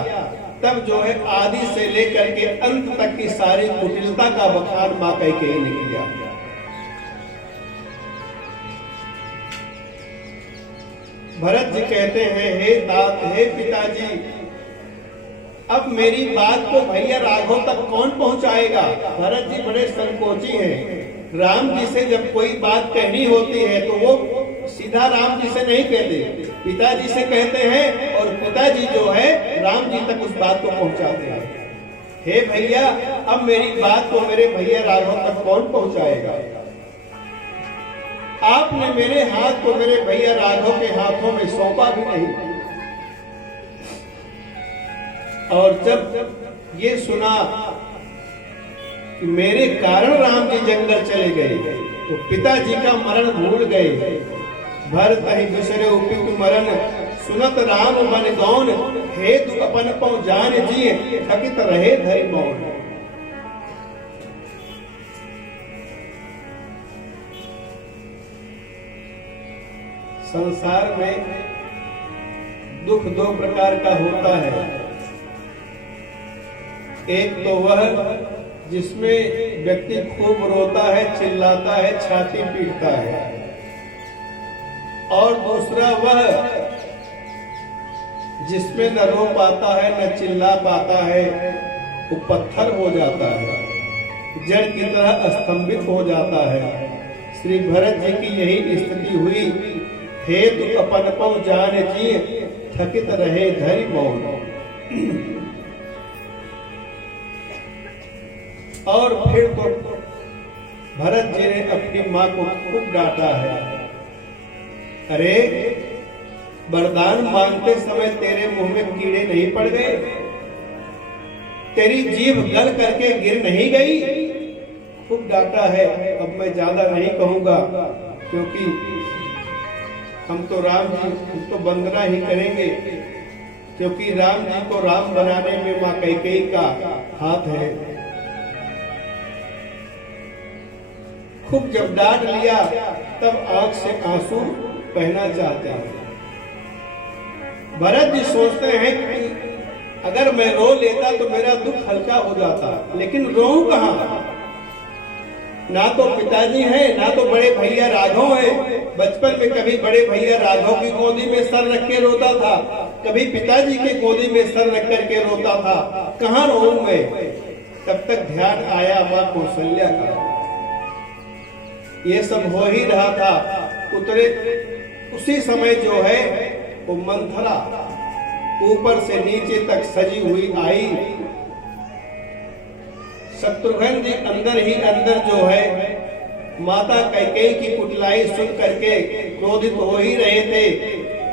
तब जो है आदि से लेकर के अंत तक की सारी कुटिलता का बखान माँ कैकेयी ने किया। भरत जी कहते हैं, हे तात, हे पिताजी, अब मेरी बात को भैया राघव तक कौन पहुंचाएगा? भरत जी बड़े संकोची हैं। राम जी से जब कोई बात कहनी होती है तो वो सीधा राम जी से नहीं कहते, पिताजी से कहते हैं, और पिताजी जो है राम जी तक उस बात को पहुंचाते हैं। हे भैया, अब मेरी बात को मेरे भैया राघव तक कौन पहुंचाएगा? आपने मेरे हाथ को मेरे भैया राघव के हाथों में सौंपा भी नहीं। और जब ये सुना कि मेरे कारण राम जी जंगल चले गए, तो पिताजी का मरण भूल गए। भरत ही बिसरे पितु मरण, सुनत राम बन गौन, हेतु अपन पौ जान जिए, थकित रहे धरि मौन। संसार में दुख दो प्रकार का होता है। एक तो वह जिसमें व्यक्ति खूब रोता है, चिल्लाता है, छाती पीटता है, और दूसरा वह जिसमें न रो पाता है, न चिल्ला पाता है, वो पत्थर हो जाता है, जड़ की तरह स्तंभित हो जाता है। श्री भरत जी की यही स्थिति हुई। हेतु अपन पौ जान जिए, थकित रहे धरि मौन। और फिर तो भरत जी ने अपनी माँ को खूब डांटा है। अरे वरदान मांगते समय तेरे मुंह में कीड़े नहीं पड़ गए? तेरी जीभ गल करके गिर नहीं गई? खूब डांटा है। अब मैं ज्यादा नहीं कहूंगा, क्योंकि हम तो राम जी, हम तो वंदना ही करेंगे, क्योंकि राम जी को राम बनाने में माँ कैकेयी का हाथ है। खूब जब डांट लिया तब आंख से आंसू बहना चाहते हैं। भरत जी सोचते हैं कि अगर मैं रो लेता तो मेरा दुख हल्का हो जाता, लेकिन रोऊं कहां? ना तो पिताजी है, ना तो बड़े भैया राघव है। बचपन में कभी बड़े भैया राघव की गोदी में सर रख के रोता था, कभी पिताजी के गोदी में सर रख करके रोता था, कहां रोऊं मैं? तब तक ध्यान आया मां कौशल्या का। ये सब हो ही रहा था, उतरे उसी समय जो है वो मंथरा ऊपर से नीचे तक सजी हुई आई। शत्रुघ्न जी अंदर ही अंदर जो है माता कैकेयी की कुटिलाई सुन करके क्रोधित हो ही रहे थे।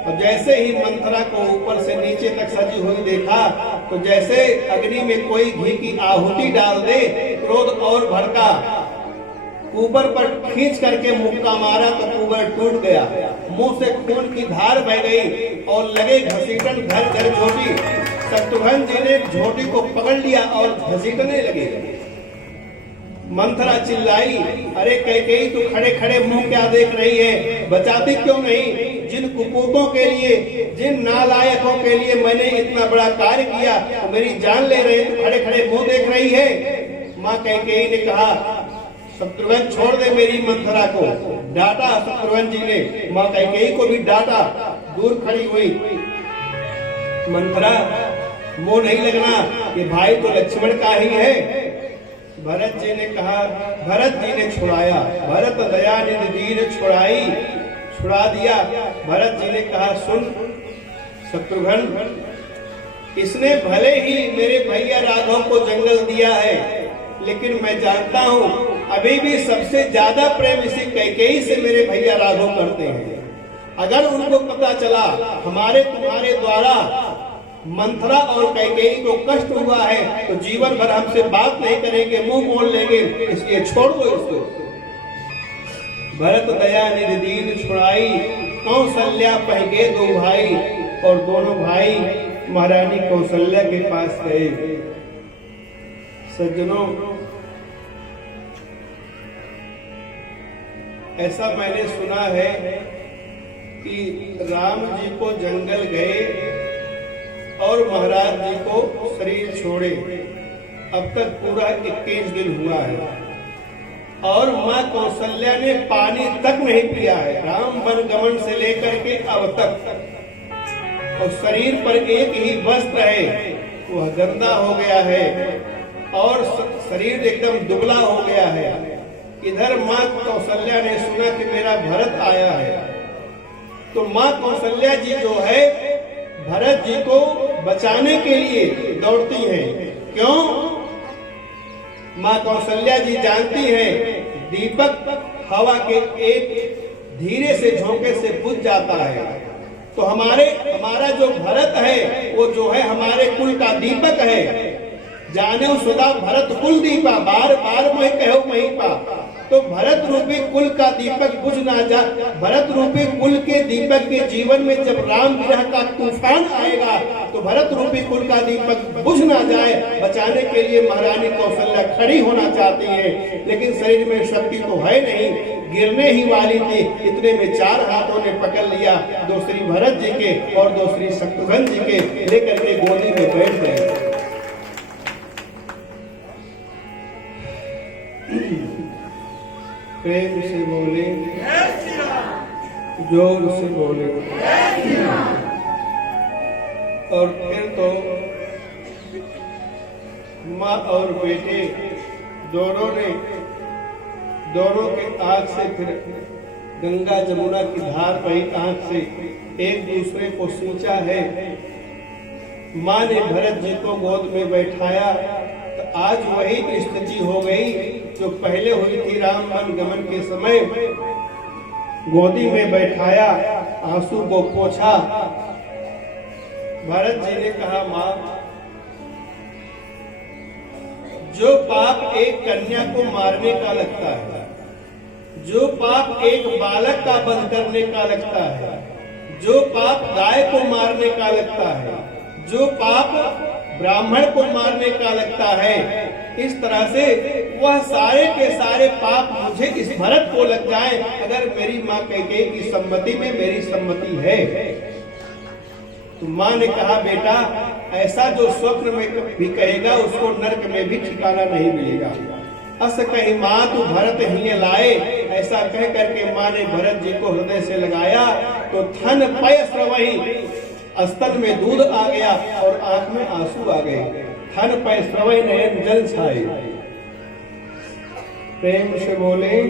और जैसे ही मंथरा को ऊपर से नीचे तक सजी हुई देखा तो जैसे अग्नि में कोई घी की आहुति डाल दे, क्रोध और भड़का। ऊपर पर खींच करके मुक्का मारा तो कुबर टूट गया, मुंह से खून की धार बह गई और लगे घसीटन घर घर झोटी। शत्रुघ्न जी ने झोटी को पकड़ लिया और घसीटने लगे। मंथरा चिल्लाई, अरे कैकेयी तू खड़े खड़े मुंह क्या देख रही है? बचाती क्यों नहीं? जिन कुपूतों के लिए, जिन नालायकों के लिए मैंने इतना बड़ा कार्य किया, तो मेरी जान ले रहे, तू खड़े खड़े मुंह देख रही है? माँ कैकेयी ने कहा, शत्रुघ्न छोड़ दे मेरी मंथरा को। डांटा शत्रुघ्न जी ने, माँ कैकेयी को भी डांटा। दूर खड़ी हुई मंथरा, मुंह नहीं लगना, ये भाई तो लक्ष्मण का ही है। भरत जी ने कहा, भरत जी ने छुड़ाया, भरत दया निधि दीन छुड़ाई, छुड़ा दिया। भरत जी ने कहा, सुन शत्रुघ्न, इसने भले ही मेरे भैया राघव को जंगल दिया है, लेकिन मैं जानता हूँ अभी भी सबसे ज्यादा प्रेम इसी कैकेयी से मेरे भैया राघव करते हैं। अगर उनको पता चला हमारे तुम्हारे द्वारा मंथरा और कैकेयी को कष्ट हुआ है तो जीवन भर हमसे बात नहीं करेंगे, मुंह मोड़ लेंगे, इसलिए छोड़ दो इसको। भरत दया निधि दीन छुड़ाई, कौशल्या पहगे दो भाई। और दोनों भाई महारानी कौशल्या के पास गए। सज्जनों, ऐसा मैंने सुना है कि राम जी को जंगल गए और महाराज जी को शरीर छोड़े, अब तक पूरा 21 दिन हुआ है और माँ कौशल्या ने पानी तक नहीं पिया है, राम वन गमन से लेकर के अब तक। और शरीर पर एक ही वस्त्र है, वह गंदा हो गया है और शरीर एकदम दुबला हो गया है। इधर माँ कौशल्या ने सुना कि मेरा भरत आया है, तो माँ कौशल्या जी जो है भरत जी को बचाने के लिए दौड़ती हैं। क्यों? माँ कौशल्या जी जानती हैं दीपक हवा के एक धीरे से झोंके से बुझ जाता है, तो हमारा जो भरत है वो जो है हमारे कुल का दीपक है। जाने सदा भरत कुल दीपा, बार बार मैं कहो महिपा। तो भरत रूपी कुल का दीपक बुझ ना जा, भरत रूपी कुल के दीपक के जीवन में जब राम विरह का तूफान आएगा तो भरत रूपी कुल का दीपक बुझ ना जाए, बचाने के लिए महारानी कौशल्या खड़ी होना चाहती है, लेकिन शरीर में शक्ति तो है नहीं, गिरने ही वाली थी। इतने में 4 हाथों ने पकड़ लिया, दो श्री भरत जी के और दो श्री शत्रुघ्न जी के, लेकर के गोदी में बैठ गए। प्रेम से बोले, जोर से बोले। और फिर तो माँ और बेटे दोनों के आंख से फिर गंगा जमुना की धार बही आंख से एक दूसरे को सींचा है। माँ ने भरत जी को गोद में बैठाया तो आज वही स्थिति हो गई जो पहले हुई थी राम वन गमन के समय। गोदी में बैठाया, आंसू को पोंछा। भरत जी ने कहा, माँ, जो पाप एक कन्या को मारने का लगता है, जो पाप एक बालक का वध करने का लगता है, जो पाप गाय को मारने का लगता है, जो पाप ब्राह्मण को मारने का लगता है, इस तरह से वह सारे के सारे पाप मुझे इस भरत को लग जाए अगर मेरी माँ कैकेयी की सम्मति में मेरी सम्मति है। तो माँ ने कहा बेटा ऐसा जो स्वप्न में भी कहेगा उसको नरक में भी ठिकाना नहीं मिलेगा। अस कही माँ तू भरत ही लाए, ऐसा कह करके माँ ने भरत जी को हृदय से लगाया तो थन पय स्रवही, स्तन में दूध आ गया और आंख में आंसू आ गए। थन पय स्रवही नयन जल छाए। प्रेम से बोले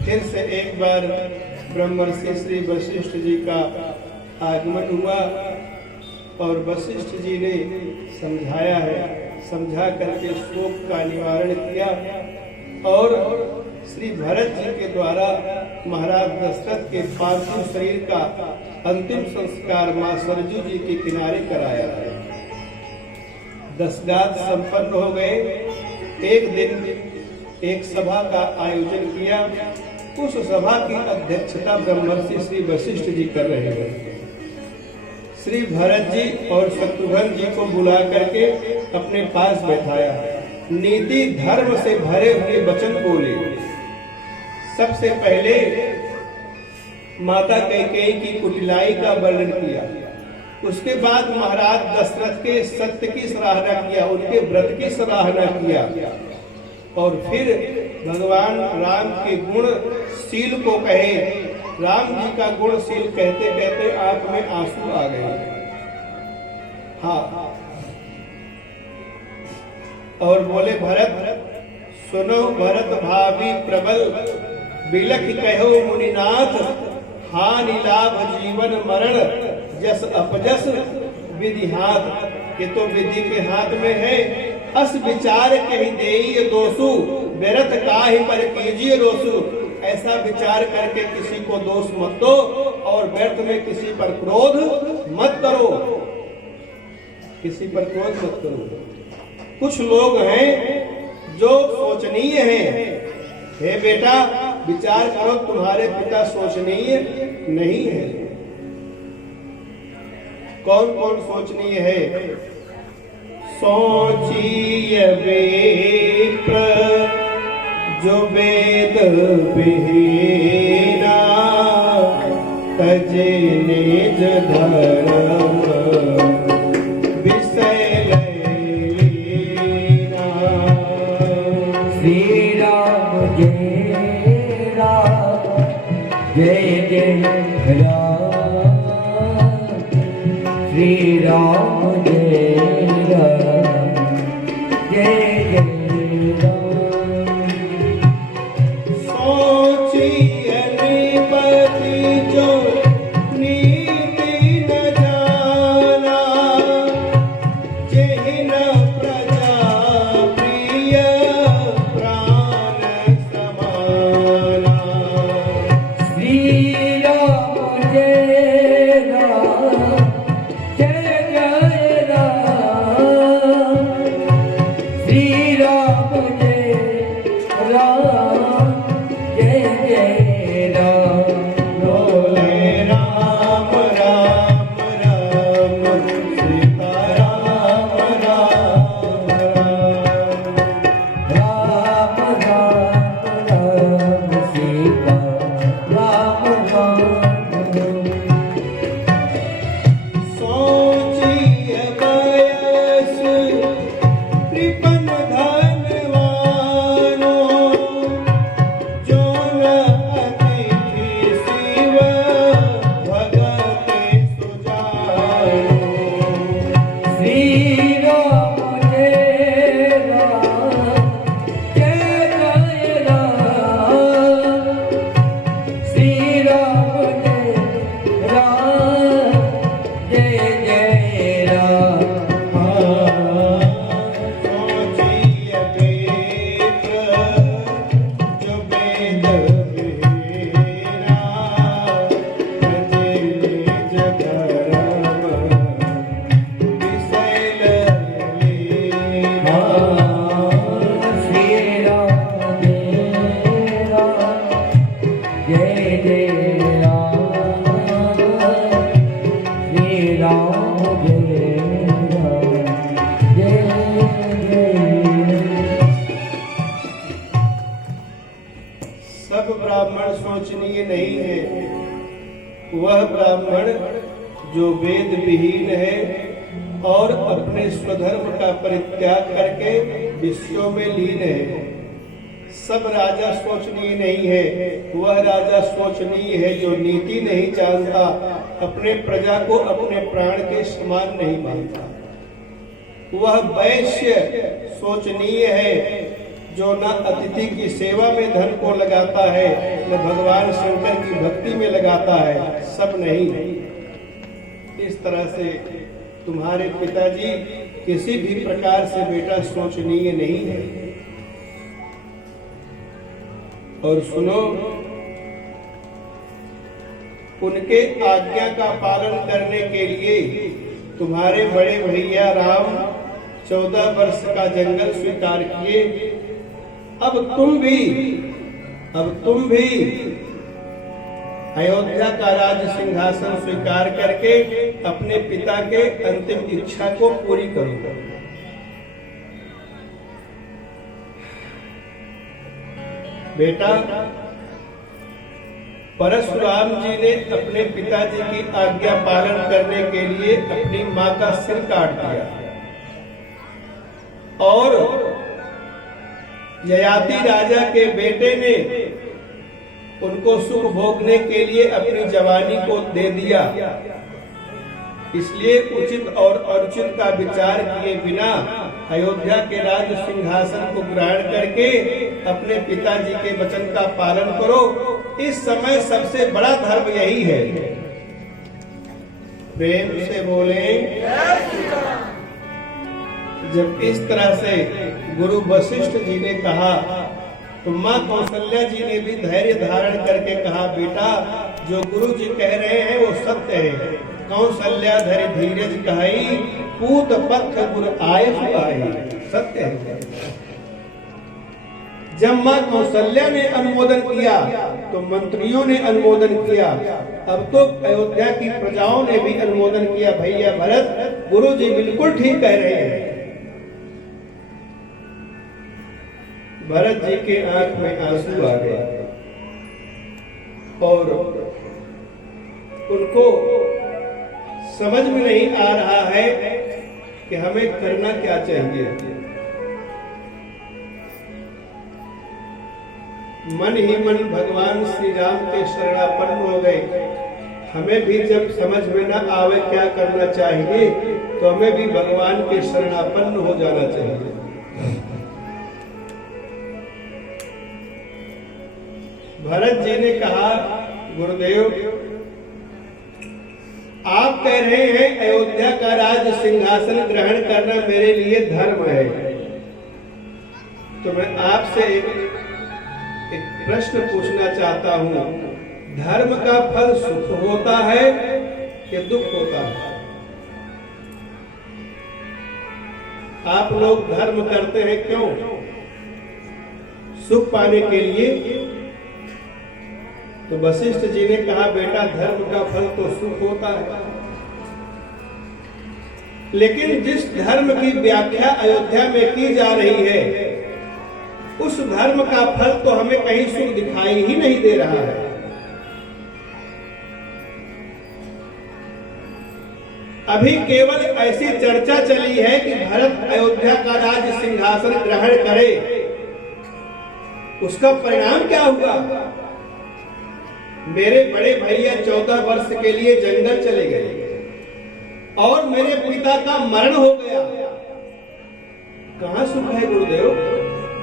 फिर से एक बार ब्रह्मर्षि श्री वशिष्ठ जी का आगमन हुआ और वशिष्ठ जी ने समझाया है, समझा करके शोक का निवारण किया और श्री भरत जी के द्वारा महाराज दशरथ के पार्थिव शरीर का अंतिम संस्कार मां सरजू जी के किनारे कराया है। 10 गात संपन्न हो गए। एक दिन एक सभा का आयोजन किया। उस सभा की अध्यक्षता ब्रह्मर्षि श्री वशिष्ठ जी कर रहे हैं। श्री भरत जी और शत्रुघ्न जी को बुला करके अपने पास बैठाया। नीति धर्म से भरे हुए वचन बोले। सबसे पहले माता कैकेयी की कुटिलाई का वर्णन किया। उसके बाद महाराज दशरथ के सत्य की सराहना किया, उनके व्रत की सराहना किया और फिर भगवान राम के गुणशील को कहे। राम जी का गुणशील कहते कहते आंख में आंसू आ गए। हाँ, और बोले भरत सुनो भरत भाभी प्रबल, बिलख कहो मुनिनाथ, हानि लाभ जीवन मरण, जस अपजस विधि हाथ। ये तो विधि के हाथ में है। अस विचार कही देई दोषु, व्यर्थ काहि पर कीजिए रोसु। ऐसा विचार करके किसी को दोष मत दो और व्यर्थ में किसी पर क्रोध मत करो, किसी पर क्रोध मत करो। कुछ लोग हैं जो सोचनीय हैं। हे बेटा विचार करो, तुम्हारे पिता सोचनीय नहीं है। कौन कौन सोचनीय है? सोचिय विप्र जो वेद विहीना, तजे निज धर्म विषय लेना। श्री राम जय राम, जय जय राम, श्री राम जय राम, जय जय राम। सोचिए नृपति जो नीति न जाना, जेहि न प्रजा प्रिय प्राण समाना। श्री राम जय राम, जय जय राम, श्री राम जय राम, जय जय राम। बोले राम राम राम, सीता राम राम राम। राम राम राम, सीता राम राम। सोचिए बयस कृपन धनवानो, जो न अतिथि शिव भगत सुजानो। श्री राम जय राम, जय जय राम, श्री राम जय राम, जय जय राम। सोचिए विप्र जो वेद विहीना, तजे निज धर्म विषय लेना। ब्राह्मण जो वेद विहीन है और अपने स्वधर्म का परित्याग करके विषयों में लीन है, सब राजा शोचनीय नहीं है। वह राजा शोचनीय है जो नीति नहीं जानता, अपने प्रजा को अपने प्राण के समान नहीं मानता। वह वैश्य शोचनीय है जो न अतिथि की सेवा में धन को लगाता है, न भगवान शंकर की भक्ति में लगाता है, सब नहीं। इस तरह से तुम्हारे पिताजी किसी भी प्रकार से बेटा शोचनीय नहीं है। और सुनो, उनके आज्ञा का पालन करने के लिए तुम्हारे बड़े भैया राम 14 वर्ष का जंगल स्वीकार किए। अब तुम भी अयोध्या का राज सिंहासन स्वीकार करके अपने पिता के अंतिम इच्छा को पूरी करो। बेटा, परशुराम जी ने अपने पिताजी की आज्ञा पालन करने के लिए अपनी मां का सिर काट दिया और ययाति राजा के बेटे ने उनको सुख भोगने के लिए अपनी जवानी को दे दिया। इसलिए उचित और अनुचित का विचार किए बिना अयोध्या के राज सिंहासन को ग्रहण करके अपने पिताजी के वचन का पालन करो। इस समय सबसे बड़ा धर्म यही है। प्रेम से बोले। जब इस तरह से गुरु वशिष्ठ जी ने कहा तो माँ कौशल्या जी ने भी धैर्य धारण करके कहा, बेटा जो गुरु जी कह रहे हैं वो सत्य है। कौशल्या धैर्य धीरज कहाई, पूत पथ गुर आयस आई। सत्य है। जब माँ कौशल्या ने अनुमोदन किया तो मंत्रियों ने अनुमोदन किया, अब तो अयोध्या की प्रजाओं ने भी अनुमोदन किया। भैया भरत, गुरु जी बिल्कुल ठीक कह रहे हैं। भरत जी के आंख में आंसू आ गए और उनको समझ में नहीं आ रहा है कि हमें करना क्या चाहिए। मन ही मन भगवान श्री राम के शरणापन्न हो गए। हमें भी जब समझ में न आवे क्या करना चाहिए तो हमें भी भगवान के शरणापन्न हो जाना चाहिए। भरत जी ने कहा, गुरुदेव आप कह रहे हैं अयोध्या का राज सिंहासन ग्रहण करना मेरे लिए धर्म है, तो मैं आपसे एक प्रश्न पूछना चाहता हूं। धर्म का फल सुख होता है कि दुख होता है? आप लोग धर्म करते हैं क्यों? सुख पाने के लिए। तो वशिष्ठ जी ने कहा, बेटा धर्म का फल तो सुख होता है, लेकिन जिस धर्म की व्याख्या अयोध्या में की जा रही है उस धर्म का फल तो हमें कहीं सुख दिखाई ही नहीं दे रहा है। अभी केवल ऐसी चर्चा चली है कि भरत अयोध्या का राज सिंहासन ग्रहण करे, उसका परिणाम क्या हुआ? मेरे बड़े भैया 14 वर्ष के लिए जंगल चले गए और मेरे पिता का मरण हो गया। कहां सुख है गुरुदेव?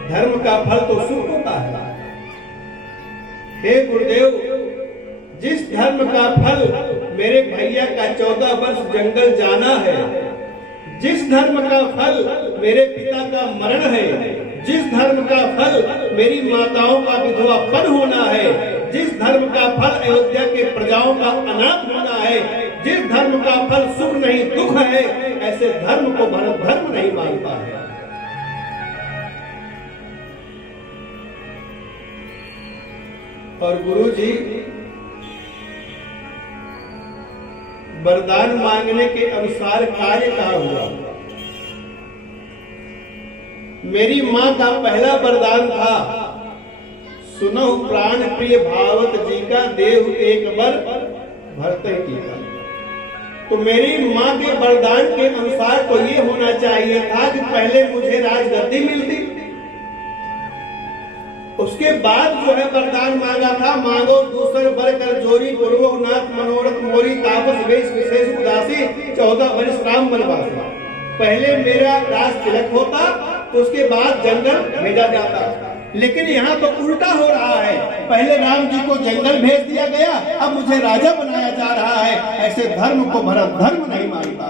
धर्म का फल तो सुख होता है। हे गुरुदेव, जिस धर्म का फल मेरे भैया का 14 वर्ष जंगल जाना है, जिस धर्म का फल मेरे पिता का मरण है, जिस धर्म का फल मेरी माताओं का विधवापन होना है, जिस धर्म का फल अयोध्या के प्रजाओं का अनाथ होना है, जिस धर्म का फल सुख नहीं दुख है, ऐसे धर्म को भरत धर्म नहीं मानता है। और गुरु जी वरदान मांगने के अनुसार कार्य कहा हुआ। मेरी मां का पहला वरदान था, सुनो प्राण प्रिय भावत जी का देव एक बार भरते किया। तो मेरी माँ के वरदान के अनुसार तो ये होना चाहिए था कि पहले मुझे राजगद्दी मिलती, उसके बाद जो है वरदान मांगा था, मांगो दूसर बर कर जोरी पूर्व नाथ मनोरथ मोरी तापस वेश विशेष उदासी 14 वर्ष राम वनवासी। पहले मेरा राज तिलक होता तो उसके बाद जंगल भेजा जाता, लेकिन यहाँ तो उल्टा हो रहा है। पहले राम जी को जंगल भेज दिया गया, अब मुझे राजा बनाया जा रहा है। ऐसे धर्म को भरत धर्म नहीं मानता।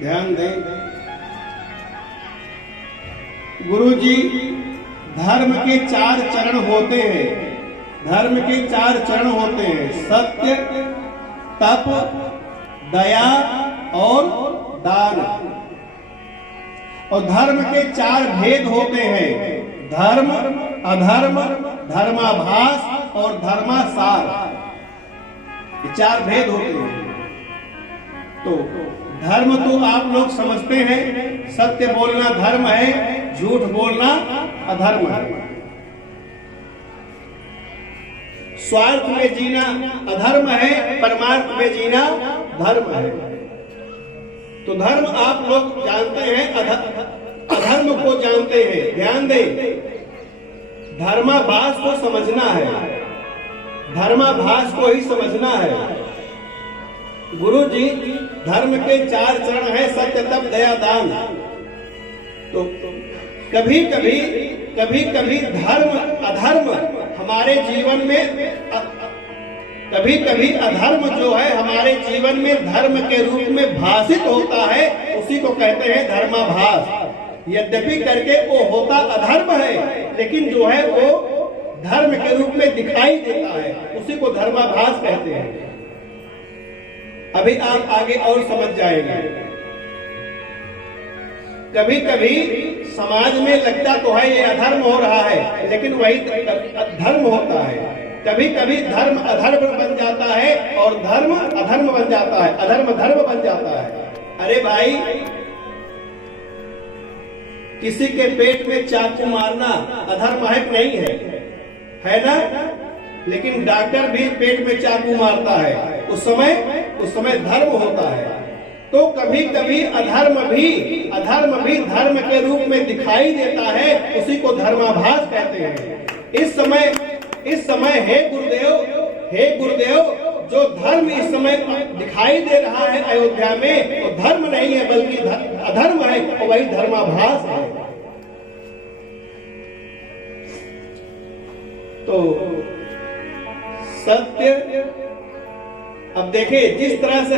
ध्यान दें गुरु जी, धर्म के 4 चरण होते हैं। धर्म के 4 चरण होते हैं, सत्य, तप, दया और दान। और धर्म के 4 भेद होते हैं, धर्म, अधर्म, धर्माभास और धर्मासार। ये 4 भेद होते हैं। तो धर्म तो आप लोग समझते हैं, सत्य बोलना धर्म है, झूठ बोलना अधर्म है। स्वार्थ में जीना अधर्म है, परमार्थ में जीना धर्म है। तो धर्म आप लोग जानते हैं, अधर्म को जानते हैं। ध्यान दें, धर्माभास को समझना है, धर्माभास को ही समझना है। गुरु जी, धर्म के 4 चरण है, सत्य, तप, दया, दान। तो कभी कभी धर्म अधर्म हमारे जीवन में, कभी कभी अधर्म जो है हमारे जीवन में धर्म के रूप में भाषित होता है, उसी को कहते हैं धर्माभास। यद्यपि करके वो होता अधर्म है, लेकिन जो है वो धर्म के रूप में दिखाई देता है, उसी को धर्माभास कहते हैं। अभी आप आगे और समझ जाएंगे। कभी कभी समाज में लगता तो है ये अधर्म हो रहा है, लेकिन वही धर्म होता है। कभी कभी धर्म अधर्म बन जाता है और धर्म अधर्म बन जाता है, अधर्म धर्म बन जाता है। अरे भाई, किसी के पेट में चाकू मारना अधर्म है कि नहीं है ना? लेकिन डॉक्टर भी पेट में चाकू मारता है, उस समय धर्म होता है। तो कभी कभी अधर्म भी धर्म के रूप में दिखाई देता है, उसी को धर्माभास कहते हैं। इस समय हे गुरुदेव, जो धर्म इस समय दिखाई दे रहा है अयोध्या में, वो धर्म नहीं है बल्कि अधर्म है, और वही धर्माभास है। तो सत्य, अब देखिए, जिस तरह से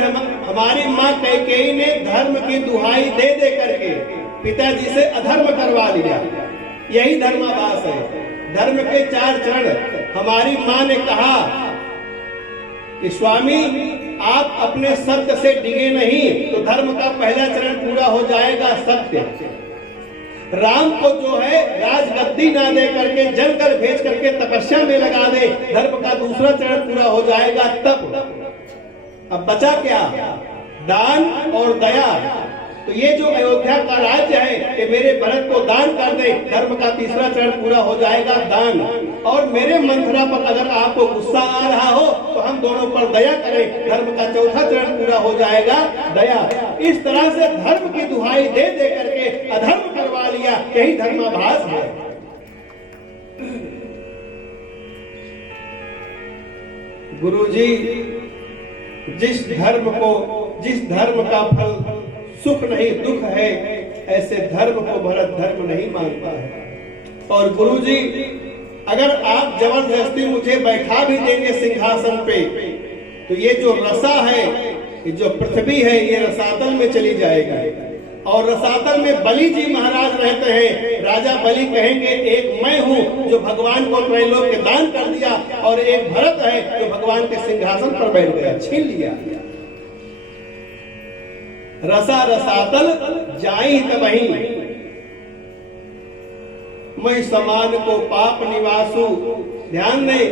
हमारी माँ कैकेयी ने धर्म की दुहाई दे दे करके पिताजी से अधर्म करवा लिया, यही धर्माभास है। धर्म के 4 चरण। हमारी माँ ने कहा कि स्वामी, आप अपने सत्य से डिगे नहीं तो धर्म का पहला चरण पूरा हो जाएगा, सत्य। राम को जो है राजगद्दी ना दे करके जलकर भेज करके तपस्या में लगा दे, धर्म का दूसरा चरण पूरा हो जाएगा, तप। अब बचा क्या? दान और दया। तो ये जो अयोध्या का राज्य है, ये मेरे भरत को दान कर दे, धर्म का तीसरा चरण पूरा हो जाएगा, दान। और मेरे मंथरा पर अगर आपको गुस्सा आ रहा हो तो हम दोनों पर दया करें, धर्म का चौथा चरण पूरा हो जाएगा, दया। इस तरह से धर्म की दुहाई दे दे करके अधर्म करवा लिया, यही धर्माभास है। गुरुजी, जिस धर्म का फल सुख नहीं दुख है, ऐसे धर्म को भरत धर्म नहीं मानता है। और गुरुजी, अगर आप जबरदस्ती मुझे बैठा भी देंगे सिंहासन पे, तो ये जो रसा है, ये जो पृथ्वी है, ये रसातल में चली जाएगी। और रसातल में बलि जी महाराज रहते हैं। राजा बलि कहेंगे, एक मैं हूँ जो भगवान को त्रैलोक के दान कर दिया, और एक भरत है जो भगवान के सिंहासन पर बैठ गया, छीन लिया। रसा रसातल जाई तबही, मैं समान को पाप निवासु। ध्यान दें,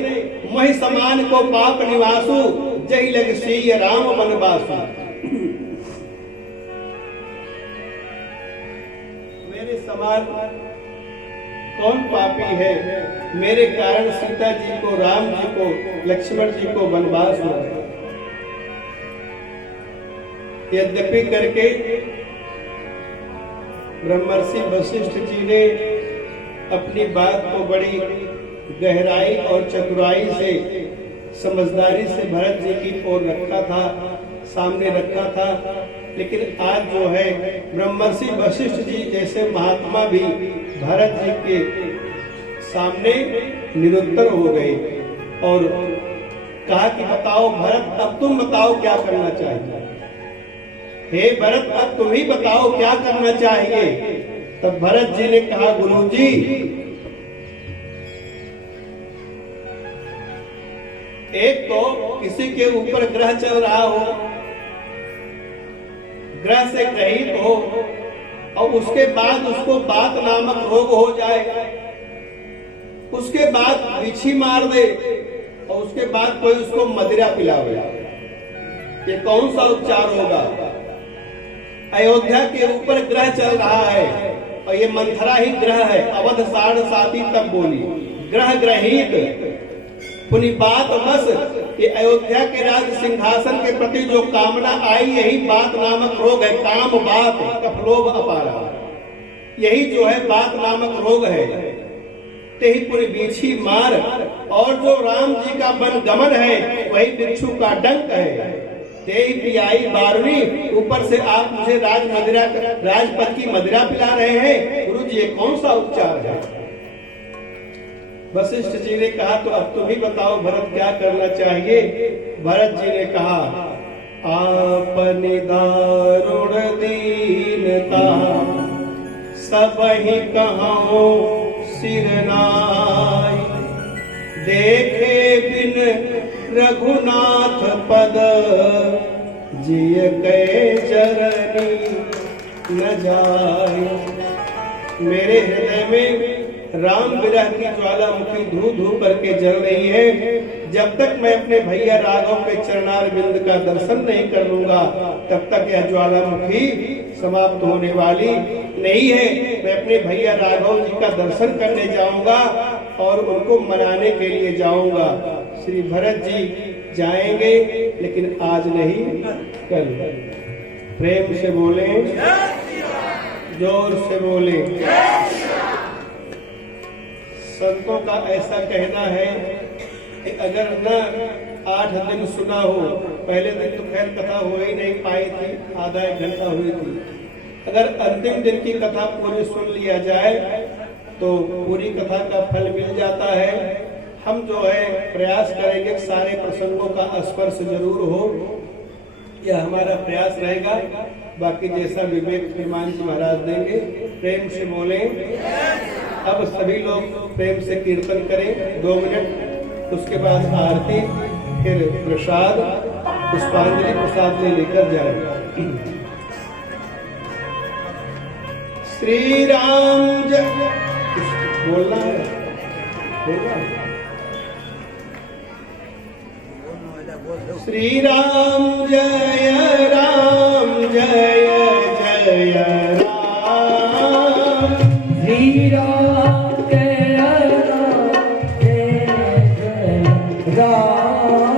मैं समान को पाप निवासु, जय लग श्री राम वनवासु। कौन पापी है, मेरे कारण सीता जी को, राम जी को, लक्ष्मण जी को वनवास हुआ है। यद्यपि करके ब्रह्मर्षि वशिष्ठ जी ने अपनी बात को बड़ी गहराई और चतुराई से, समझदारी से भरत जी की ओर रखा था, सामने रखा था। लेकिन आज जो है ब्रह्मर्षि वशिष्ठ जी जैसे महात्मा भी भरत जी के सामने निरुत्तर हो गए और कहा कि बताओ भरत, अब तुम बताओ क्या करना चाहिए। हे भरत, अब तुम ही बताओ क्या करना चाहिए। तब भरत जी ने कहा, गुरुजी, एक तो किसी के ऊपर ग्रह चल रहा हो, ग्रह से ग्रहित हो और उसके बाद उसको बात नामक रोग हो जाए, उसके बाद बिछी मार दे और उसके बाद कोई उसको मदिरा पिलावे, ये कौन सा उपचार होगा। अयोध्या के ऊपर ग्रह चल रहा है और ये मंथरा ही ग्रह है। अवध साढ़ साथी तब बोली, ग्रह ग्रहित पुनी बात बस, ये अयोध्या के राज सिंहासन के प्रति जो कामना आई, यही बात नामक रोग है। काम बात कफलोभ अपारा, यही जो है बात नामक रोग है। तेही पूरी बीछी मार, और जो राम जी का वन गमन है वही भिक्षु का डंक है। तेही पियाई 12वीं, ऊपर से आप मुझे राजपद की मदिरा पिला रहे हैं। गुरु जी, ये कौन सा उपचार है। वशिष्ठ जी ने कहा, तो अब तुम ही बताओ भरत क्या करना चाहिए। भरत जी ने कहा, आपनि दारुण दीनता सब ही कहाओ सिर नाई, देखे बिन रघुनाथ पद जिय कै चरनी न जाए। मेरे हृदय में राम विरह की ज्वालामुखी धू धू करके जल रही है। जब तक मैं अपने भैया राघव के चरणार बिंद का दर्शन नहीं कर लूंगा, तब तक यह ज्वालामुखी समाप्त होने वाली नहीं है। मैं अपने भैया राघव जी का दर्शन करने जाऊंगा और उनको मनाने के लिए जाऊंगा। श्री भरत जी जाएंगे, लेकिन आज नहीं, कल। प्रेम से बोले, जोर से बोले। संतों का ऐसा कहना है कि अगर न 8 दिन सुना हो, पहले दिन तो खैर कथा हो ही नहीं पाई थी, आधा 1 घंटा हुई थी। अगर अंतिम दिन की कथा पूरी सुन लिया जाए तो पूरी कथा का फल मिल जाता है। हम जो है प्रयास करेंगे सारे प्रसंगों का स्पर्श जरूर हो, यह हमारा प्रयास रहेगा। बाकी जैसा विवेक श्रीमान जी महाराज देंगे। प्रेम से बोले। अब सभी लोग प्रेम से कीर्तन करें 2 मिनट, उसके बाद आरती, फिर प्रसाद, पुष्पांजलि प्रसाद ले लेकर जाएंगे। श्री राम जय, बोलना है, बोलना है। श्री राम जय राम जय जय राम, श्री राम जय राम जय जय राम।